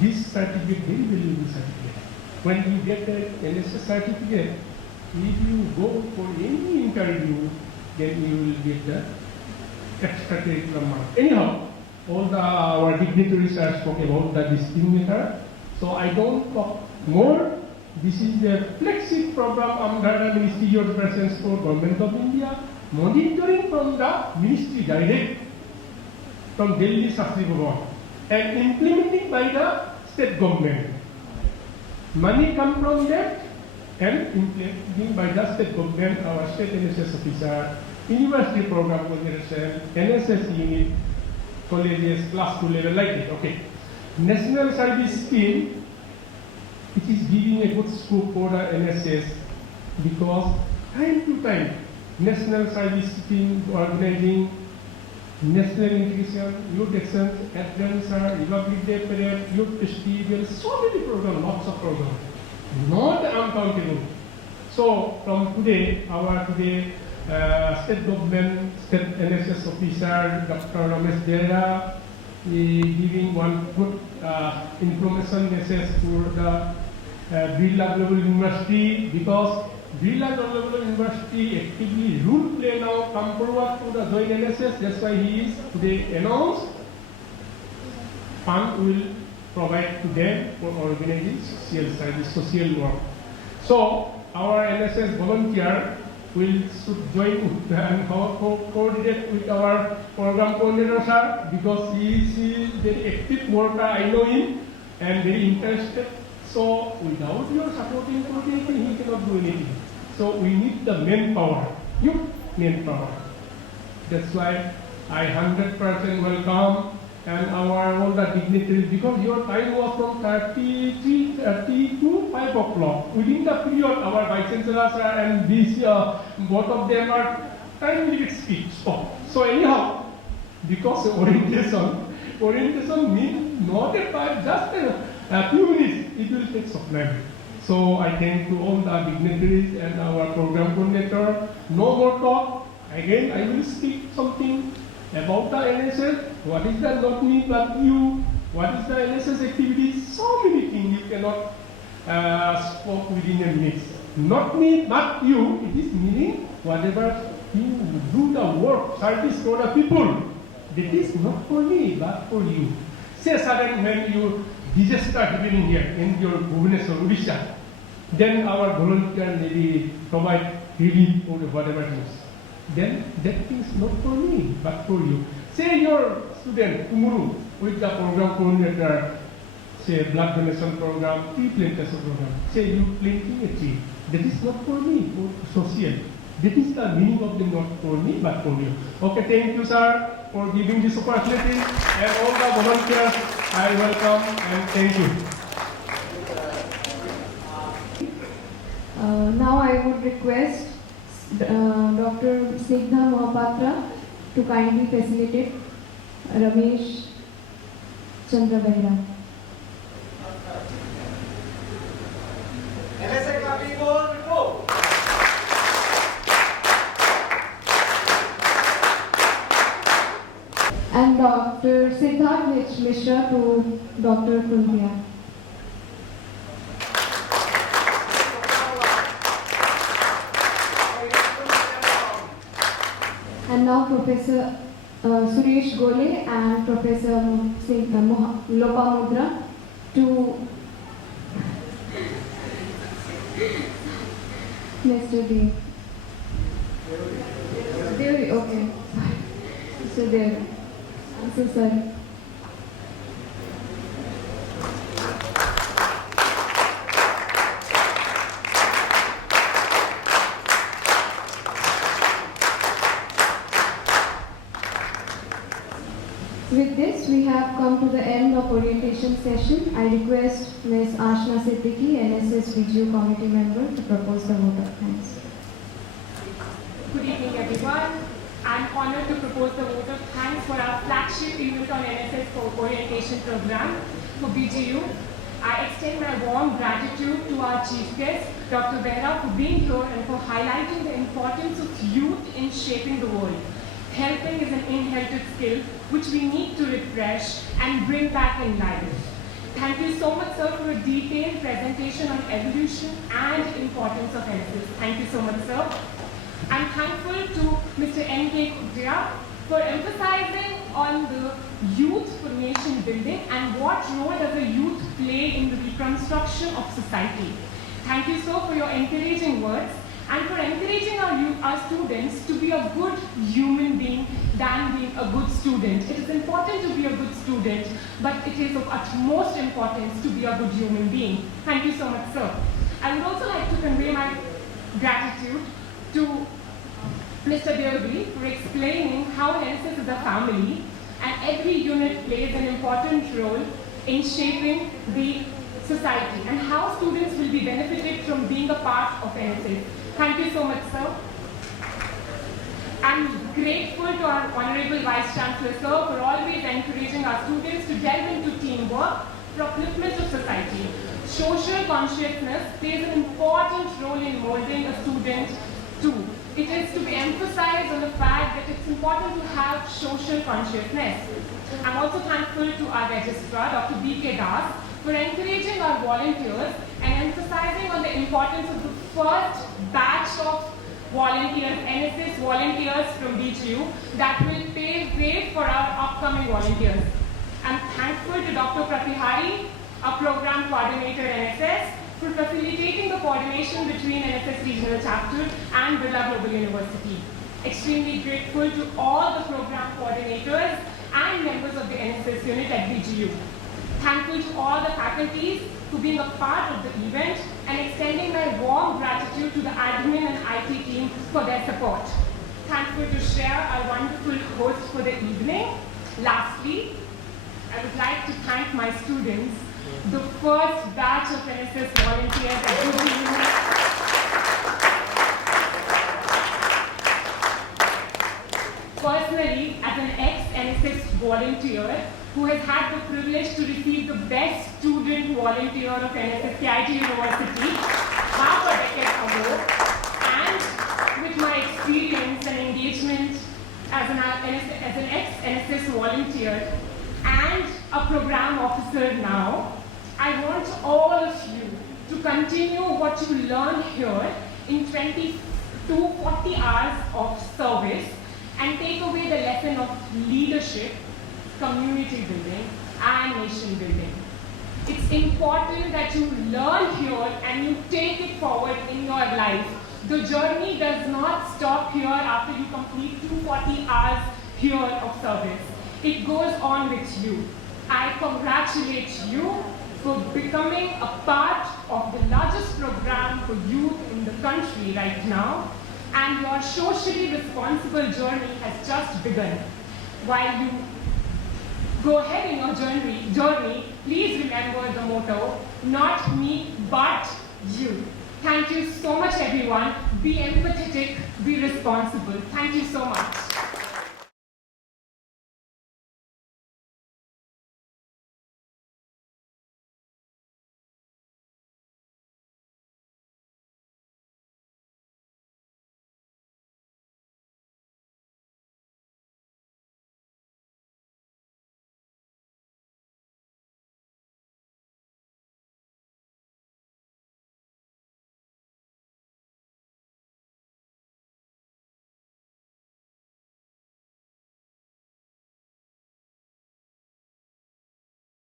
this certificate, very valuable certificate. When you get an NSS certificate, if you go for any interview, then you will get the extracurricular mark. Anyhow, all our dignitaries are spoken about the discriminator, so I don't talk more. This is the flagship program under the Ministry of Persons for Government of India, monitoring from the Ministry direct from Delhi Shastri Bhavan and implementing by the state government. Money come from them and implementing by the state government, our state NSS officer, university program coordination, NSS unit, colleges, class 2 level like it. Okay. National Service Scheme, it is giving a good scope for the NSS because time to time, National Service Scheme organizing national integration, youth actions, adventure, Republic Day parade, youth festival, so many programs, lots of programs, not uncountable. So from today, our state government, state NSS officer, Dr. Ramesh Dera, giving one good information message for the Birla Global University, because Birla Global University actively rule play now come forward to the joint NSS. That's why he is today announced fund will provide to them for organizing social service, social work. So our NSS volunteer will should join and coordinate with our program coordinator sir, because he is very active worker. I know him and very interested. So without your supporting coordinator, he cannot do anything. So we need the manpower, youth manpower. That's why I 100% welcome and our all the dignitaries, because your time was from 30 to 5 o'clock. Within the period, our Vice Chancellor sir and this, both of them are time limit speech. So anyhow, because orientation means not a time, just a few minutes, it will take some time. So I thank to all the dignitaries and our program coordinator. No more talk. Again, I will speak something about the NSS. What is the not me but you? What is the NSS activities? So many things you cannot speak within a minute. Not me but you. It is meaning whatever you do the work, service for the people. That is not for me but for you. Say sudden when you disaster happening here in your Bhubaneswar, Odisha, then our volunteer maybe provide relief or whatever it is. Then that thing is not for me, but for you. Say your student, tomorrow, with the program coordinator, say blood donation program, tree plantation program, say you planting a tree. That is not for me, for social. That is the meaning of the not for me, but for you. Okay, thank you, sir, for giving this opportunity, and all the volunteers, I welcome and thank you. Now I would request Dr. Snigdha Mohapatra to kindly facilitate Ramesh Chandra Behra. And Dr. Siddharth H. Mishra to Dr. Kundia. And now Professor Suresh Gole and Professor Lopamudra to Mr. Dev. Devi, okay. Mr. Dev. I'm so sorry. With this, we have come to the end of orientation session. I request Ms. Ashna Siddiqui, NSS VGU committee member, to propose the vote of thanks. Good evening, everyone. I'm honored to propose the vote of thanks for our flagship event on NSS orientation program for BGU. I extend my warm gratitude to our chief guest, Dr. Behra, for being here and for highlighting the importance of youth in shaping the world. Helping is an inherited skill which we need to refresh and bring back in life. Thank you so much, sir, for a detailed presentation on evolution and importance of NSS. Thank you so much, sir. I'm thankful to Mr. N.K. Kudria for emphasizing on the youth for nation building and what role does a youth play in the reconstruction of society. Thank you, sir, for your encouraging words and for encouraging our students to be a good human being than being a good student. It is important to be a good student, but it is of utmost importance to be a good human being. Thank you so much, sir. I would also like to convey my gratitude to Mr. Birla for explaining how NSS is a family and every unit plays an important role in shaping the society and how students will be benefited from being a part of NSS. Thank you so much, sir. I'm grateful to our Honorable Vice Chancellor, sir, for always encouraging our students to delve into teamwork for upliftment of society. Social consciousness plays an important role in molding a student too. It is to be emphasized on the fact that it's important to have social consciousness. I'm also thankful to our registrar, Dr. B.K. Das, for encouraging our volunteers and emphasizing on the importance of the first batch of volunteers, NSS volunteers from BGU, that will pave way for our upcoming volunteers. I'm thankful to Dr. Pratihari, our program coordinator NSS, for facilitating the coordination between NSS Regional Chapter and Birla Global University. Extremely grateful to all the program coordinators and members of the NSS unit at BGU. Thankful to all the faculties for being a part of the event and extending my warm gratitude to the admin and IT team for their support. Thankful to share our wonderful host for the evening. Lastly, I would like to thank my students, the first batch of NSS volunteers at BGU. Personally, as an ex-NSS volunteer who has had the privilege to receive the best student volunteer of NSS KIT University half a decade ago, and with my experience and engagement as an ex-NSS volunteer and a program officer now, I want all of you to continue what you learn here in 20 to 40 hours of service and take away the lesson of leadership, community building, and nation building. It's important that you learn here and you take it forward in your life. The journey does not stop here after you complete 240 hours here of service. It goes on with you. I congratulate you for becoming a part of the largest program for youth in the country right now, and your socially responsible journey has just begun. While you go ahead in your journey, please remember the motto, not me, but you. Thank you so much, everyone. Be empathetic, be responsible. Thank you so much.